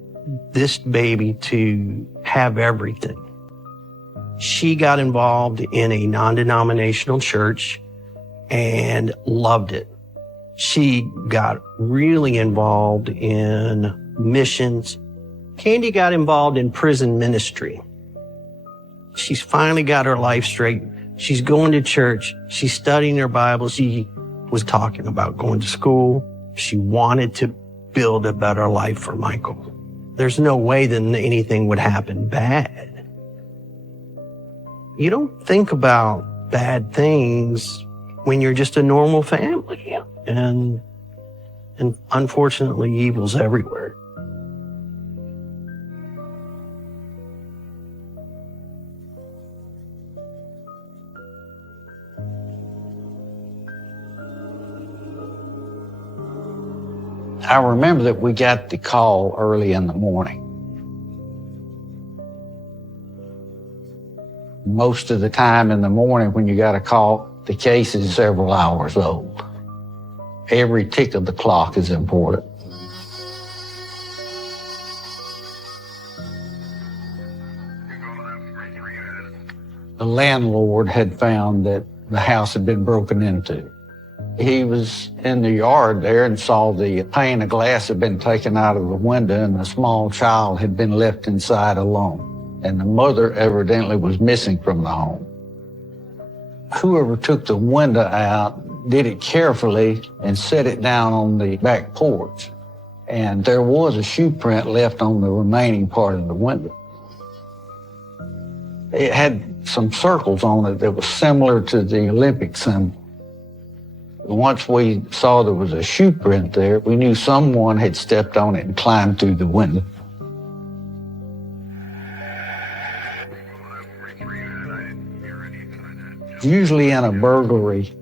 this baby to have everything. She got involved in a non-denominational church and loved it. She got really involved in missions. Candy got involved in prison ministry. She's finally got her life straight. She's going to church. She's studying her Bible. She was talking about going to school. She wanted to build a better life for Michael. There's no way that anything would happen bad. You don't think about bad things when you're just a normal family. And unfortunately, evil's everywhere. I remember that we got the call early in the morning. Most of the time in the morning when you got a call, the case is several hours old. Every tick of the clock is important. The landlord had found that the house had been broken into. He was in the yard there and saw the pane of glass had been taken out of the window and a small child had been left inside alone. And the mother evidently was missing from the home. Whoever took the window out did it carefully and set it down on the back porch. And there was a shoe print left on the remaining part of the window. It had some circles on it that was similar to the Olympic symbol. Once we saw there was a shoe print there, we knew someone had stepped on it and climbed through the window. Usually in a burglary,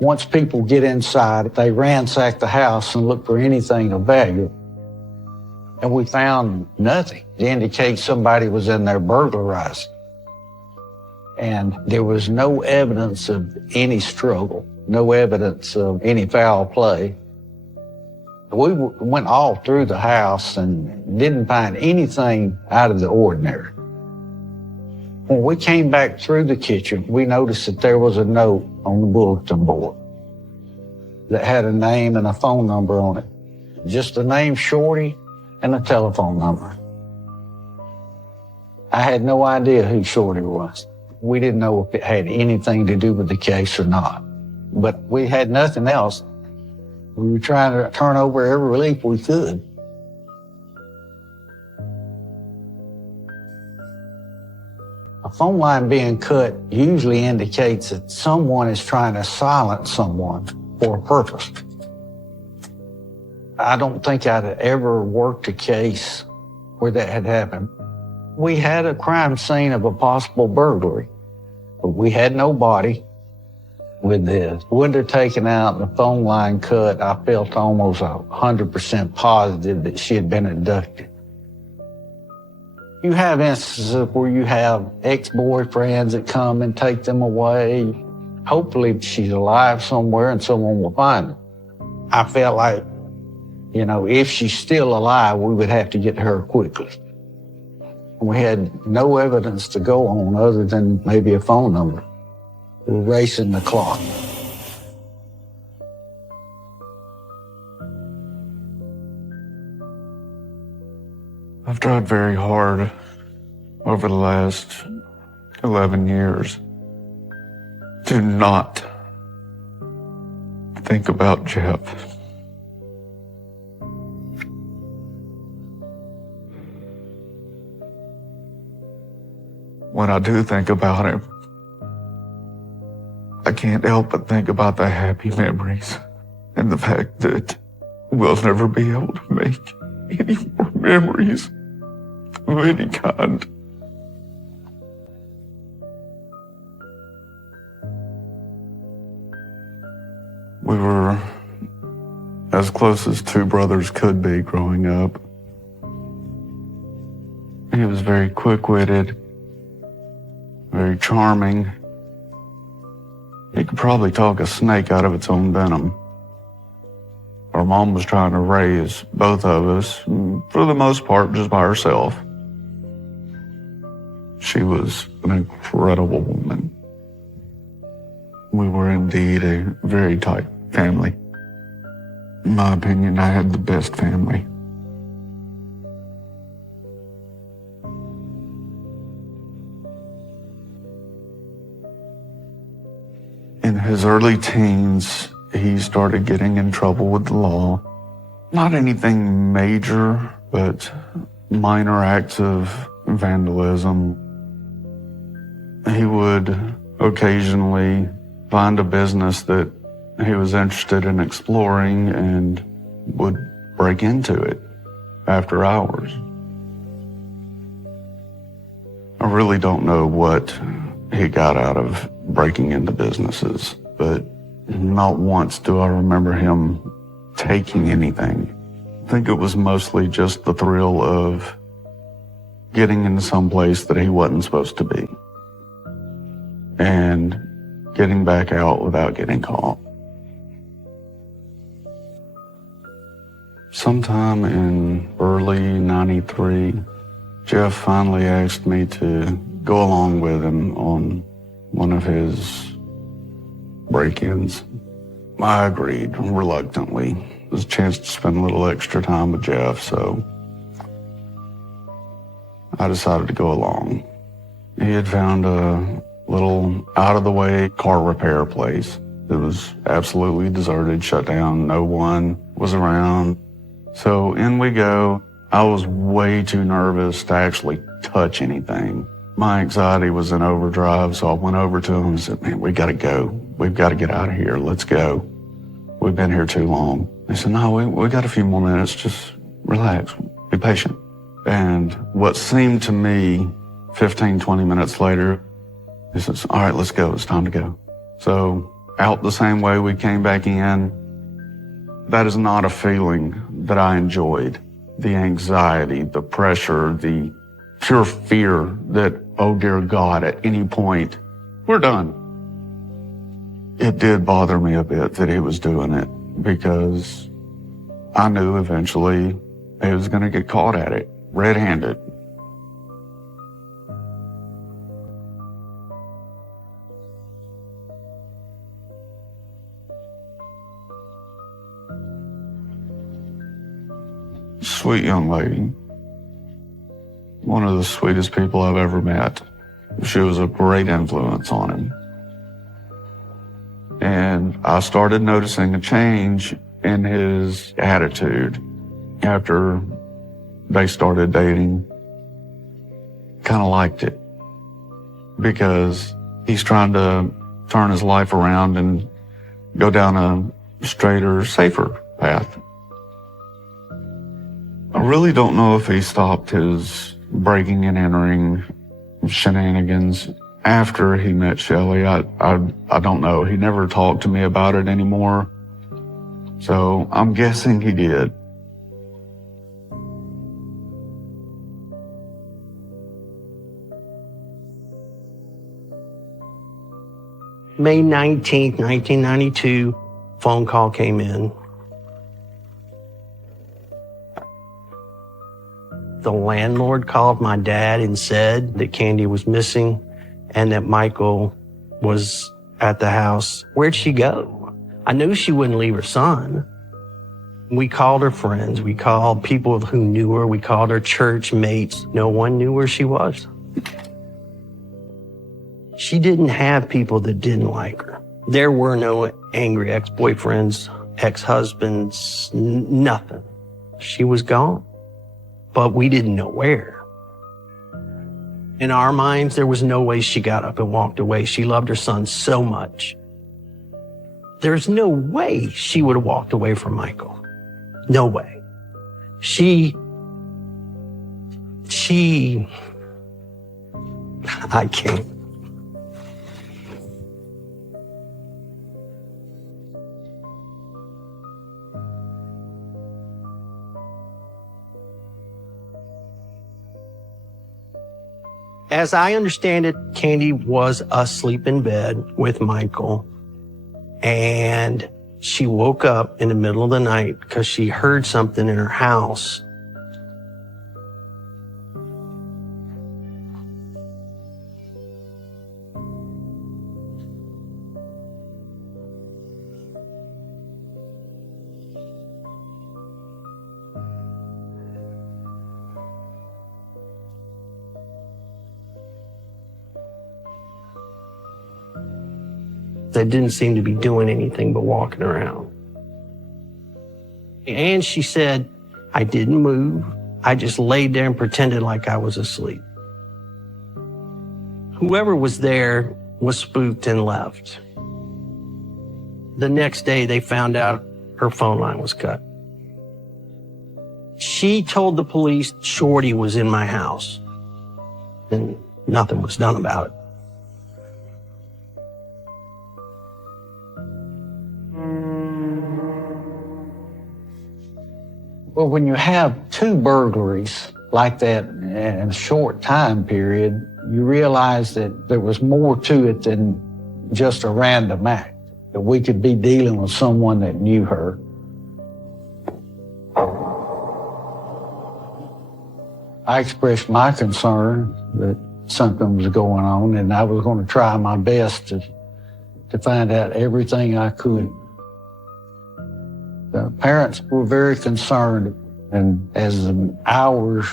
once people get inside, they ransack the house and look for anything of value. And we found nothing to indicate somebody was in there burglarizing. And there was no evidence of any struggle, no evidence of any foul play. We went all through the house and didn't find anything out of the ordinary. When we came back through the kitchen, we noticed that there was a note on the bulletin board that had a name and a phone number on it. Just the name Shorty and a telephone number. I had no idea who Shorty was. We didn't know if it had anything to do with the case or not. But we had nothing else. We were trying to turn over every leaf we could. A phone line being cut usually indicates that someone is trying to silence someone for a purpose. I don't think I'd ever worked a case where that had happened. We had a crime scene of a possible burglary, but we had no body. With the window taken out and the phone line cut, I felt almost 100% positive that she had been abducted. You have instances where you have ex-boyfriends that come and take them away. Hopefully she's alive somewhere and someone will find her. I felt like, if she's still alive, we would have to get her quickly. We had no evidence to go on other than maybe a phone number. We were racing the clock. I've tried very hard over the last 11 years to not think about Jeff. when I do think about him, I can't help but think about the happy memories and the fact that we'll never be able to make any more memories of any kind. We were as close as two brothers could be growing up. He was very quick-witted, very charming. He could probably talk a snake out of its own venom. Our mom was trying to raise both of us, for the most part, just by herself. She was an incredible woman. We were indeed a very tight family. In my opinion, I had the best family. In his early teens, he started getting in trouble with the law. Not anything major, but minor acts of vandalism. He would occasionally find a business that he was interested in exploring and would break into it after hours. I really don't know what he got out of breaking into businesses, but not once do I remember him taking anything. I think it was mostly just the thrill of getting into some place that he wasn't supposed to be and getting back out without getting caught. Sometime in early '93, Jeff finally asked me to go along with him on one of his break-ins. I agreed reluctantly. It was a chance to spend a little extra time with Jeff, so I decided to go along. He had found a little out-of-the-way car repair place. It was absolutely deserted, shut down, no one was around. So in we go. I was way too nervous to actually touch anything. My anxiety was in overdrive, so I went over to him and said, "Man, we gotta go. We've got to get out of here. Let's go. We've been here too long." He said, "No, we got a few more minutes. Just relax. Be patient." And what seemed to me 15, 20 minutes later, he says, "All right, let's go. It's time to go." So out the same way we came back in. That is not a feeling that I enjoyed. The anxiety, the pressure, the pure fear that, oh dear God, at any point, we're done. It did bother me a bit that he was doing it because I knew eventually he was going to get caught at it, red-handed. Sweet young lady. One of the sweetest people I've ever met. She was a great influence on him. And I started noticing a change in his attitude after they started dating. Kind of liked it because he's trying to turn his life around and go down a straighter, safer path. I really don't know if he stopped his breaking and entering shenanigans after he met Shelley. I don't know. He never talked to me about it anymore. So I'm guessing he did. May 19th, 1992, phone call came in. The landlord called my dad and said that Candy was missing and that Michael was at the house. Where'd she go? I knew she wouldn't leave her son. We called her friends. We called people who knew her. We called her church mates. No one knew where she was. She didn't have people that didn't like her. There were no angry ex-boyfriends, ex-husbands, nothing. She was gone. But we didn't know where. In our minds, there was no way she got up and walked away. She loved her son so much. There's no way she would have walked away from Michael. No way. I can't. As I understand it, Candy was asleep in bed with Michael, and she woke up in the middle of the night because she heard something in her house. They didn't seem to be doing anything but walking around. And she said, I didn't move. I just laid there and pretended like I was asleep. Whoever was there was spooked and left. The next day, they found out her phone line was cut. She told the police Shorty was in my house, and nothing was done about it. Well, when you have two burglaries like that in a short time period, you realize that there was more to it than just a random act, that we could be dealing with someone that knew her. I expressed my concern that something was going on, and I was going to try my best to find out everything I could. The parents were very concerned, and as the hours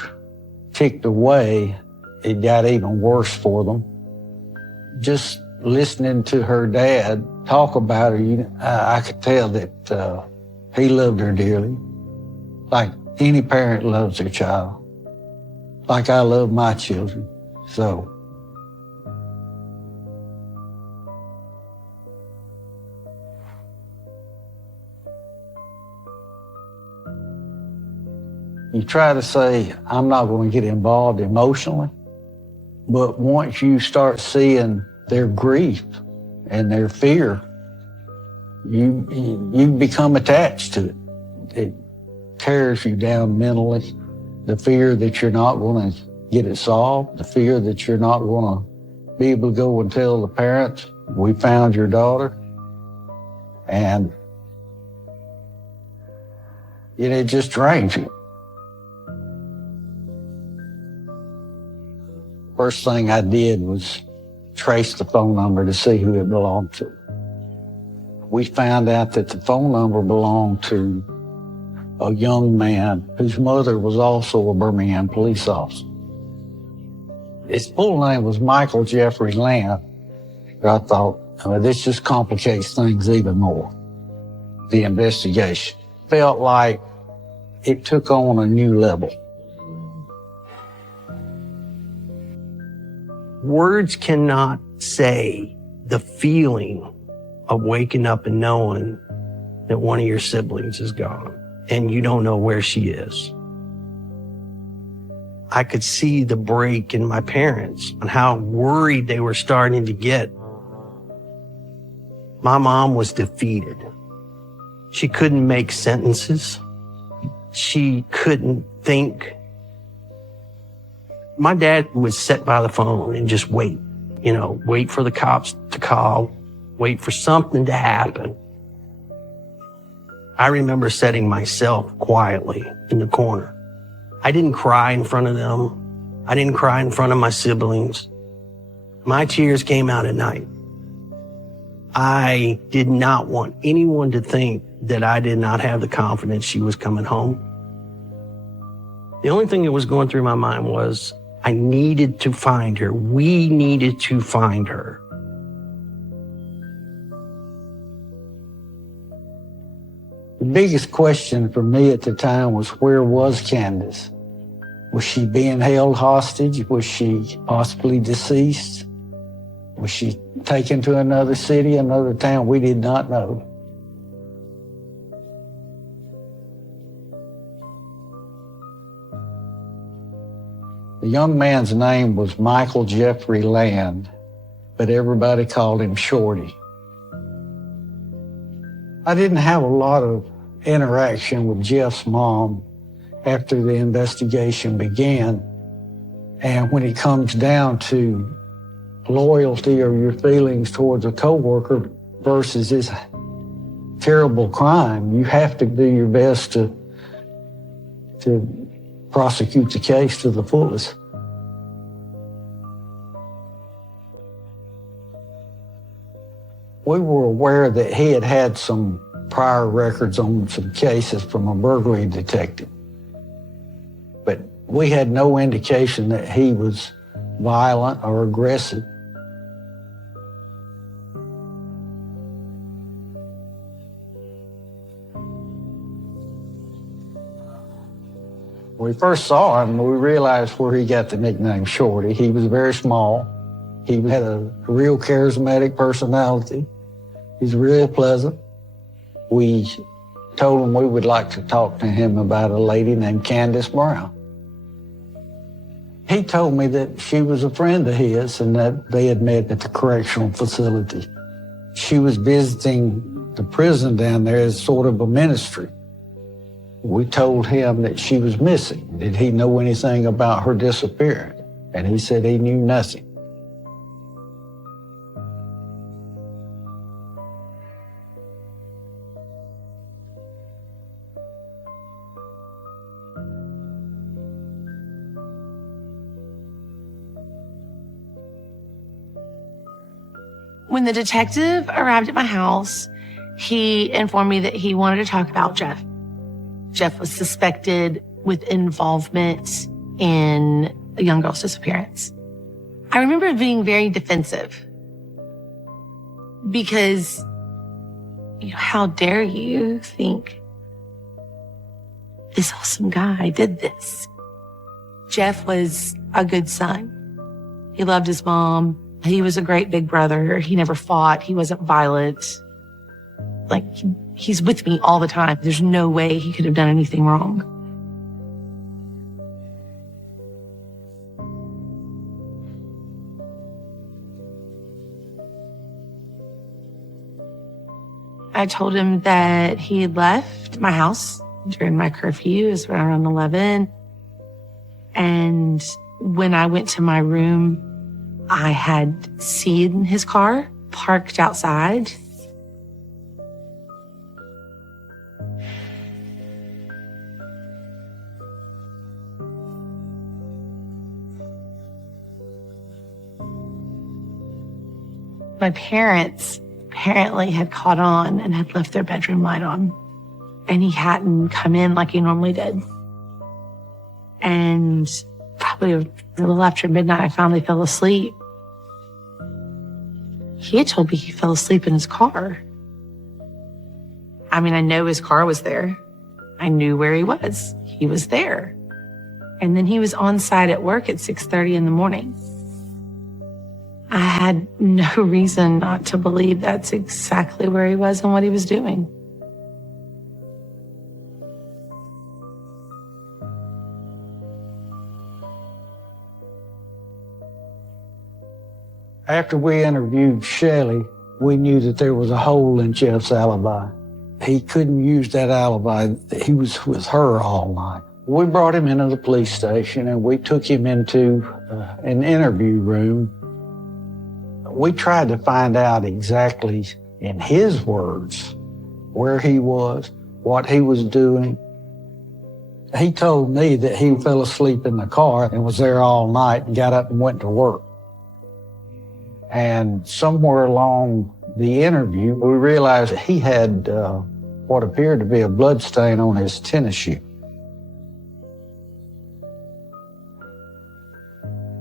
ticked away, it got even worse for them. Just listening to her dad talk about her, I could tell that he loved her dearly, like any parent loves their child, like I love my children. So you try to say, I'm not going to get involved emotionally, but once you start seeing their grief and their fear, you become attached to it. It tears you down mentally. The fear that you're not going to get it solved, the fear that you're not going to be able to go and tell the parents, we found your daughter, and it just drains you. First thing I did was trace the phone number to see who it belonged to. We found out that the phone number belonged to a young man whose mother was also a Birmingham police officer. His full name was Michael Jeffrey Lamb. I thought, this just complicates things even more. The investigation felt like it took on a new level. Words cannot say the feeling of waking up and knowing that one of your siblings is gone and you don't know where she is. I could see the break in my parents and how worried they were starting to get. My mom was defeated. She couldn't make sentences. She couldn't think. My dad would sit by the phone and just wait, wait for the cops to call, wait for something to happen. I remember sitting myself quietly in the corner. I didn't cry in front of them. I didn't cry in front of my siblings. My tears came out at night. I did not want anyone to think that I did not have the confidence she was coming home. The only thing that was going through my mind was I needed to find her. We needed to find her. The biggest question for me at the time was, where was Candace? Was she being held hostage? Was she possibly deceased? Was she taken to another city, another town? We did not know. The young man's name was Michael Jeffrey Land, but everybody called him Shorty. I didn't have a lot of interaction with Jeff's mom after the investigation began. And when it comes down to loyalty or your feelings towards a coworker versus this terrible crime, you have to do your best to prosecute the case to the fullest. We were aware that he had had some prior records on some cases from a burglary detective, but we had no indication that he was violent or aggressive. When we first saw him, we realized where he got the nickname Shorty. He was very small. He had a real charismatic personality. He's real pleasant. We told him we would like to talk to him about a lady named Candace Brown. He told me that she was a friend of his and that they had met at the correctional facility. She was visiting the prison down there as sort of a ministry. We told him that she was missing. Did he know anything about her disappearance? And he said he knew nothing. When the detective arrived at my house, he informed me that he wanted to talk about Jeff. Jeff was suspected with involvement in a young girl's disappearance. I remember being very defensive because, how dare you think this awesome guy did this? Jeff was a good son. He loved his mom. He was a great big brother. He never fought. He wasn't violent. He's with me all the time. There's no way he could have done anything wrong. I told him that he had left my house during my curfew. It was around 11. And when I went to my room, I had seen his car parked outside. My parents apparently had caught on and had left their bedroom light on, and he hadn't come in like he normally did. And probably a little after midnight, I finally fell asleep. He had told me he fell asleep in his car. I know his car was there. I knew where he was. He was there. And then he was on site at work at 6:30 in the morning. I had no reason not to believe that's exactly where he was and what he was doing. After we interviewed Shelley, we knew that there was a hole in Jeff's alibi. He couldn't use that alibi. He was with her all night. We brought him into the police station and we took him into an interview room. We tried to find out exactly, in his words, where he was, what he was doing. He told me that he fell asleep in the car and was there all night and got up and went to work. And somewhere along the interview, we realized that he had what appeared to be a blood stain on his tennis shoe.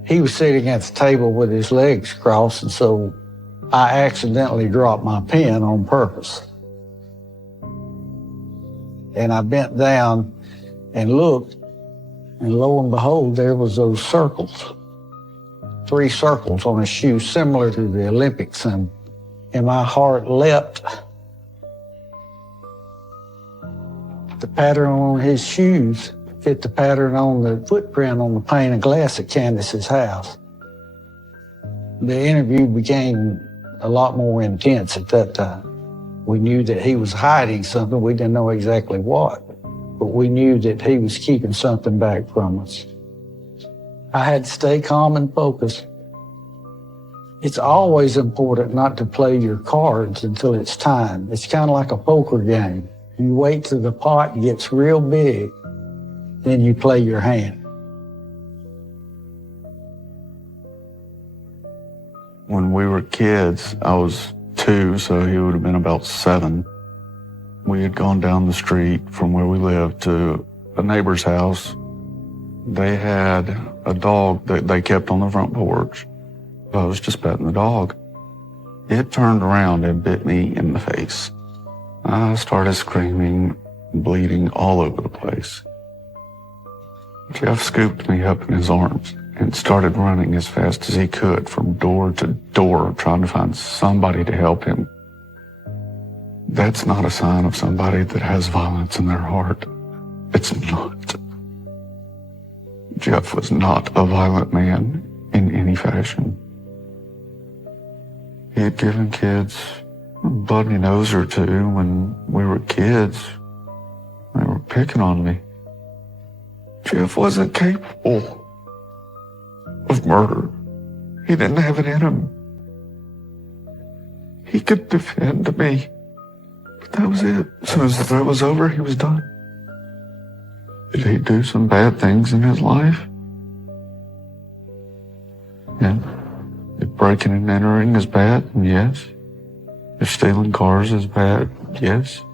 He was sitting at the table with his legs crossed, and so I accidentally dropped my pen on purpose. And I bent down and looked, And lo and behold, there was those circles. 3 circles on his shoe, similar to the Olympic symbol. And my heart leapt. The pattern on his shoes fit the pattern on the footprint on the pane of glass at Candace's house. The interview became a lot more intense at that time. We knew that he was hiding something. We didn't know exactly what, but we knew that he was keeping something back from us. I had to stay calm and focused. It's always important not to play your cards until it's time. It's kind of like a poker game. You wait till the pot gets real big, then you play your hand. When we were kids, I was 2, so he would have been about 7. We had gone down the street from where we lived to a neighbor's house. They had a dog that they kept on the front porch. I was just petting the dog. It turned around and bit me in the face. I started screaming, bleeding all over the place. Jeff scooped me up in his arms and started running as fast as he could from door to door, trying to find somebody to help him. That's not a sign of somebody that has violence in their heart. It's not. Jeff was not a violent man in any fashion. He had given kids a bloody nose or two when we were kids. They were picking on me. Jeff wasn't capable of murder. He didn't have it in him. He could defend me, but that was it. As soon as that was over, he was done. Did he do some bad things in his life? Yeah. If breaking and entering is bad, yes. If stealing cars is bad, yes.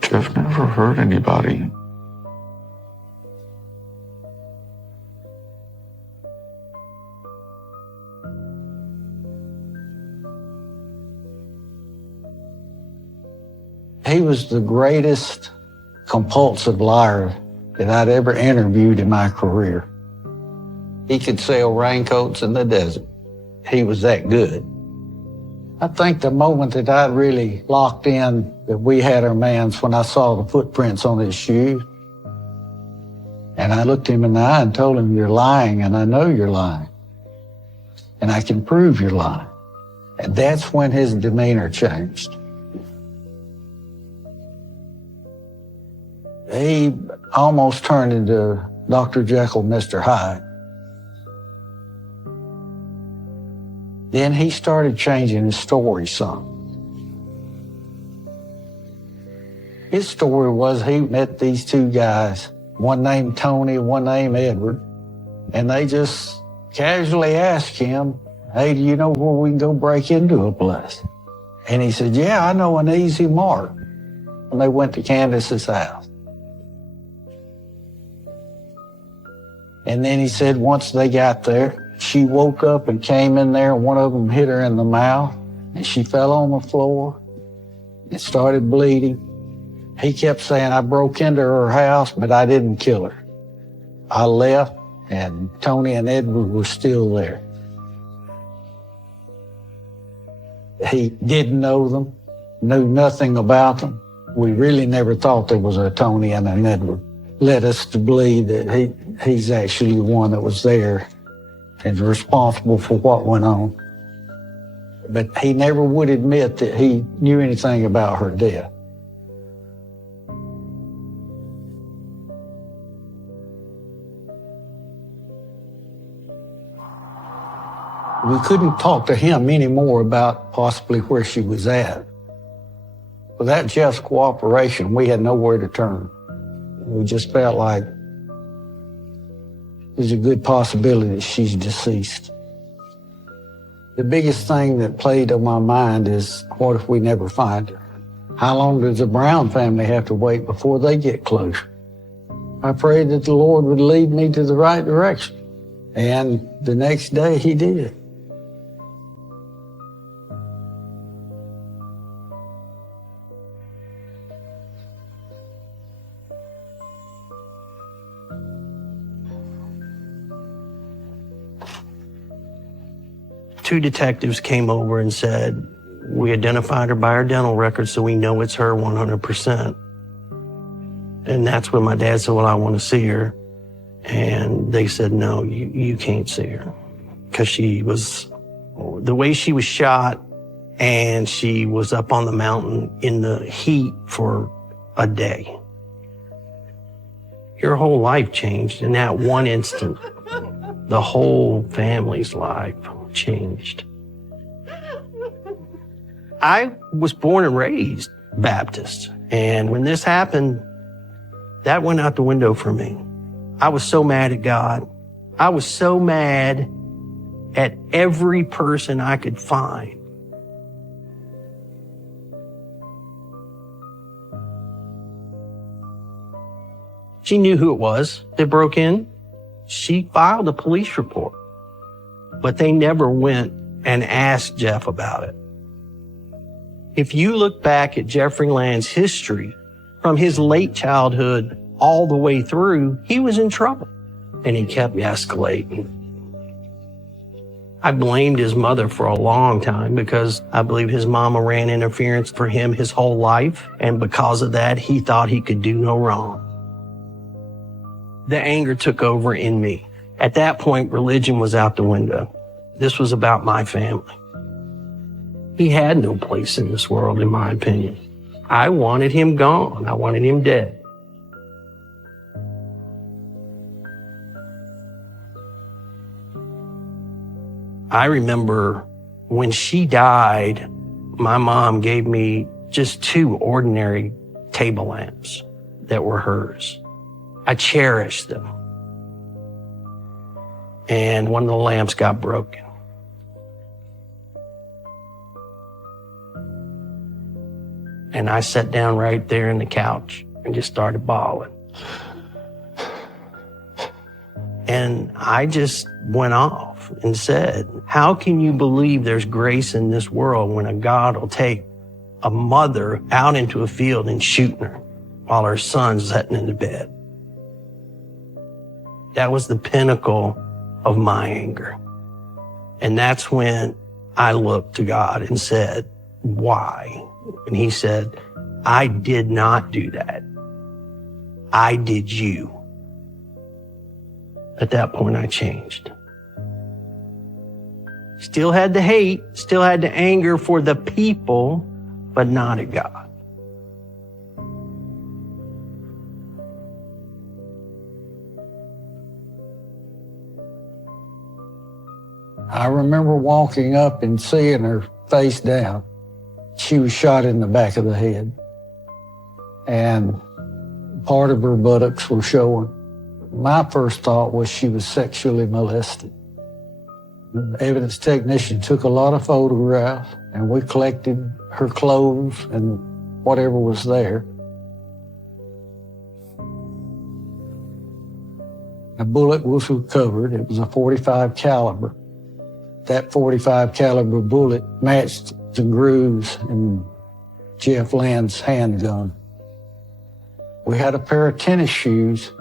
Jeff never hurt anybody. He was the greatest compulsive liar that I'd ever interviewed in my career. He could sell raincoats in the desert. He was that good. I think the moment that I really locked in that we had our man's when I saw the footprints on his shoe. And I looked him in the eye and told him, "You're lying, and I know you're lying. And I can prove you're lying." And that's when his demeanor changed. He almost turned into Dr. Jekyll, Mr. Hyde. Then he started changing his story some. His story was he met these 2 guys, one named Tony, one named Edward, and they just casually asked him, "Hey, do you know where we can go break into a place?" And he said, "Yeah, I know an easy mark." And they went to Candace's house. And then he said once they got there, she woke up and came in there, and one of them hit her in the mouth, and she fell on the floor and started bleeding. He kept saying, "I broke into her house, but I didn't kill her. I left, and Tony and Edward were still there." He didn't know them, knew nothing about them. We really never thought there was a Tony and an Edward. Led us to believe that he's actually the one that was there and responsible for what went on. But he never would admit that he knew anything about her death. We couldn't talk to him anymore about possibly where she was at. Without Jeff's cooperation, we had nowhere to turn. We just felt like there's a good possibility that she's deceased. The biggest thing that played on my mind is, what if we never find her? How long does the Brown family have to wait before they get closure? I prayed that the Lord would lead me to the right direction. And the next day he did. 2 detectives came over and said, we identified her by her dental records, so we know it's her 100%. And that's when my dad said, well, I want to see her. And they said, no, you can't see her. Because she was, the way she was shot, and she was up on the mountain in the heat for a day. Your whole life changed in that one instant. The whole family's life changed. I was born and raised Baptist, and when this happened, that went out the window for me. I was so mad at God. I was so mad at every person I could find. She knew who it was that broke in. She filed a police report, but they never went and asked Jeff about it. If you look back at Jeffrey Land's history, from his late childhood all the way through, he was in trouble, and he kept escalating. I blamed his mother for a long time because I believe his mama ran interference for him his whole life, and because of that, he thought he could do no wrong. The anger took over in me. At that point, religion was out the window. This was about my family. He had no place in this world, in my opinion. I wanted him gone. I wanted him dead. I remember when she died, my mom gave me just 2 ordinary table lamps that were hers. I cherished them. And one of the lamps got broken. And I sat down right there in the couch and just started bawling. And I just went off and said, how can you believe there's grace in this world when a God will take a mother out into a field and shooting her while her son's sitting in the bed? That was the pinnacle of my anger. And that's when I looked to God and said, why? And he said, I did not do that. I did you. At that point, I changed. Still had the hate, still had the anger for the people, but not at God. I remember walking up and seeing her face down. She was shot in the back of the head, and part of her buttocks were showing. My first thought was she was sexually molested. The evidence technician took a lot of photographs, and we collected her clothes and whatever was there. A bullet was recovered. It was a .45 caliber. That .45 caliber bullet matched the grooves in Jeff Land's handgun. We had a pair of tennis shoes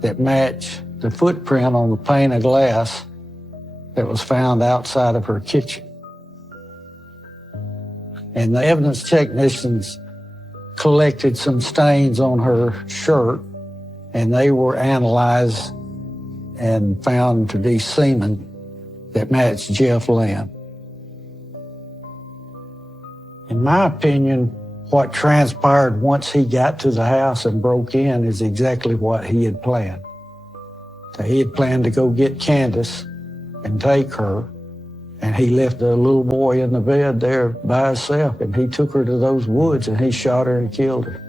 that matched the footprint on the pane of glass that was found outside of her kitchen. And the evidence technicians collected some stains on her shirt, and they were analyzed and found to be semen that matched Jeff Land. In my opinion, what transpired once he got to the house and broke in is exactly what he had planned. He had planned to go get Candace and take her, and he left a little boy in the bed there by himself, and he took her to those woods and he shot her and killed her.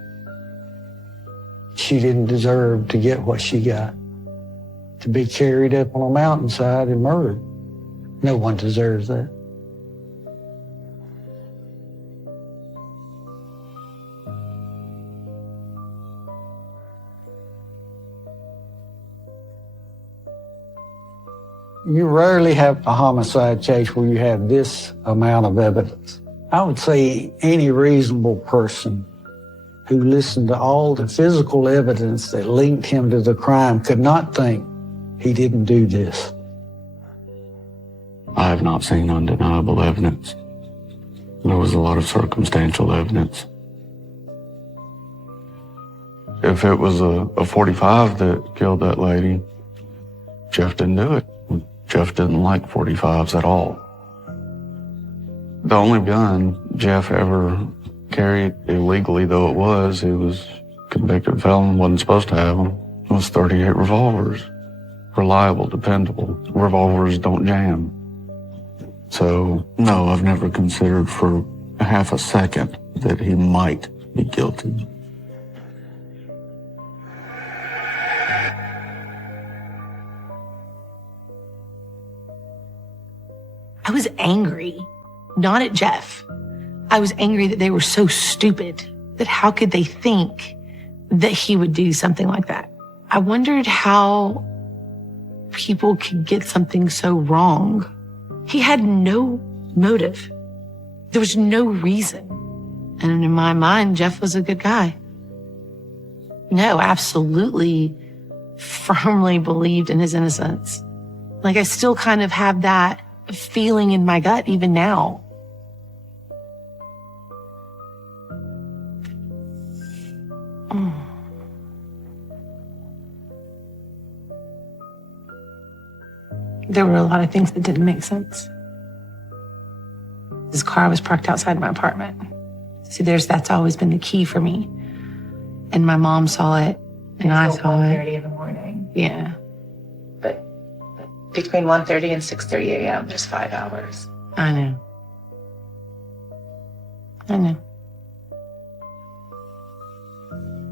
She didn't deserve to get what she got, to be carried up on a mountainside and murdered. No one deserves that. You rarely have a homicide case where you have this amount of evidence. I would say any reasonable person who listened to all the physical evidence that linked him to the crime could not think he didn't do this. I have not seen undeniable evidence. There was a lot of circumstantial evidence. If it was a 45 that killed that lady, Jeff didn't do it. Jeff didn't like 45s at all. The only gun Jeff ever carried, illegally though it was, he was convicted felon, wasn't supposed to have them, it was 38 revolvers. Reliable, dependable. Revolvers don't jam. So, no, I've never considered for half a second that he might be guilty. I was angry, not at Jeff. I was angry that they were so stupid, that how could they think that he would do something like that? I wondered how people could get something so wrong. He had no motive. There was no reason. And in my mind, Jeff was a good guy. No, absolutely firmly believed in his innocence. Like, I still kind of have that feeling in my gut even now. There were a lot of things that didn't make sense. His car was parked outside my apartment. See, that's always been the key for me. And my mom saw it, and I saw it. 1:30 in the morning. Yeah. But between 1:30 and 6:30 a.m., there's 5 hours. I know. I know.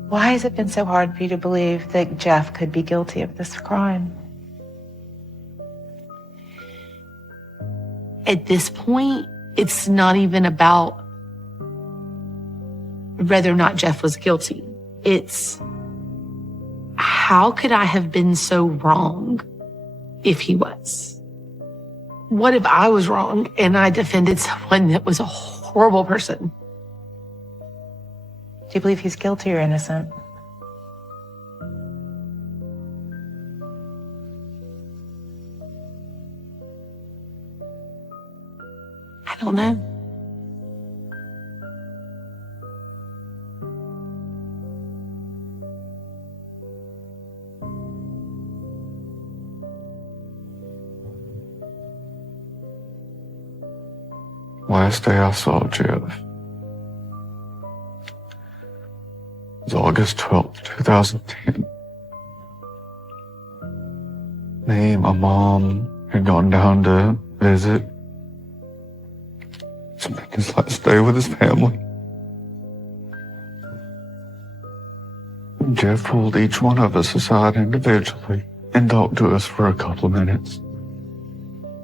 Why has it been so hard for you to believe that Jeff could be guilty of this crime? At this point, it's not even about whether or not Jeff was guilty. It's how could I have been so wrong if he was? What if I was wrong and I defended someone that was a horrible person? Do you believe he's guilty or innocent? I don't know. Last day I saw Jeff was August 12th, 2010. Me and my mom had gone down to visit. To make his last day with his family. Jeff pulled each one of us aside individually and talked to us for a couple of minutes.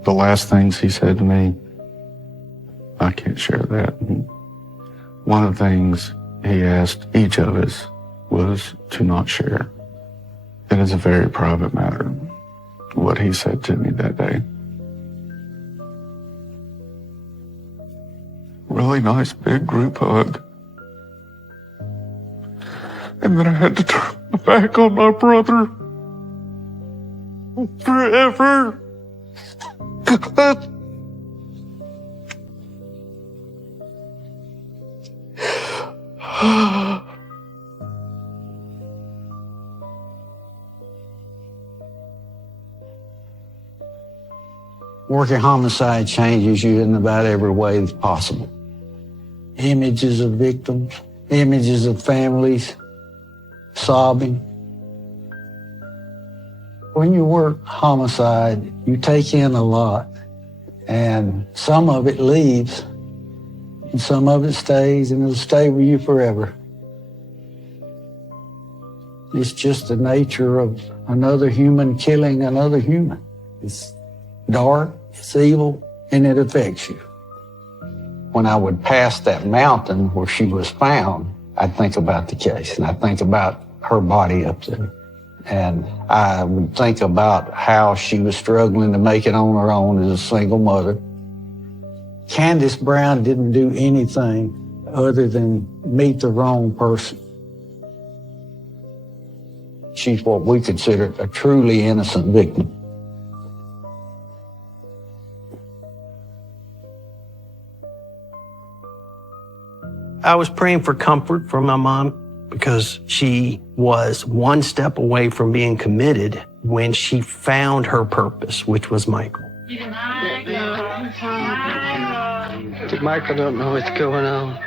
The last things he said to me, I can't share that. One of the things he asked each of us was to not share. It is a very private matter, what he said to me that day. Really nice big group hug. And then I had to turn my back on my brother. Forever. Working homicide changes you in about every way that's possible. Images of victims, images of families sobbing. When you work homicide, you take in a lot, and some of it leaves, and some of it stays, and it'll stay with you forever. It's just the nature of another human killing another human. It's dark, it's evil, and it affects you. When I would pass that mountain where she was found, I'd think about the case, and I'd think about her body up there. And I would think about how she was struggling to make it on her own as a single mother. Candace Brown didn't do anything other than meet the wrong person. She's what we consider a truly innocent victim. I was praying for comfort for my mom because she was one step away from being committed when she found her purpose, which was Michael. Michael don't know what's going on.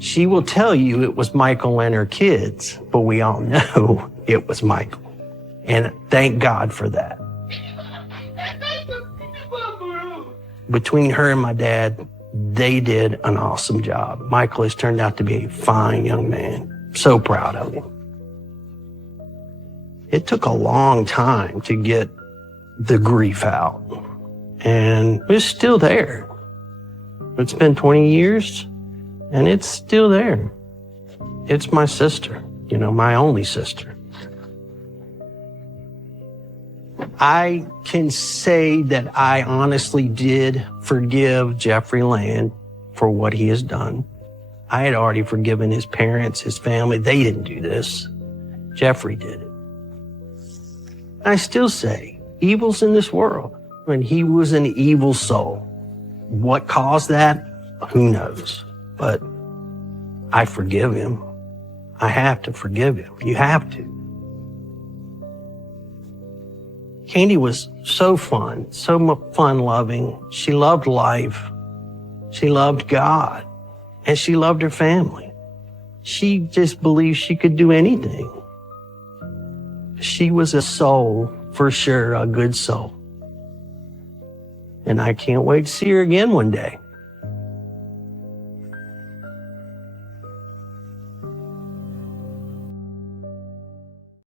She will tell you it was Michael and her kids, but we all know it was Michael. And thank God for that. Between her and my dad, they did an awesome job. Michael has turned out to be a fine young man. So proud of him. It took a long time to get the grief out, and it's still there. It's been 20 years, and it's still there. It's my sister, my only sister. I can say that I honestly did forgive Jeffrey Land for what he has done. I had already forgiven his parents, his family. They didn't do this. Jeffrey did it. I still say, evil's in this world. When he was an evil soul. What caused that? Who knows? But I forgive him. I have to forgive him. You have to. Candy was so fun, so fun-loving. She loved life. She loved God. And she loved her family. She just believed she could do anything. She was a soul, for sure, a good soul. And I can't wait to see her again one day.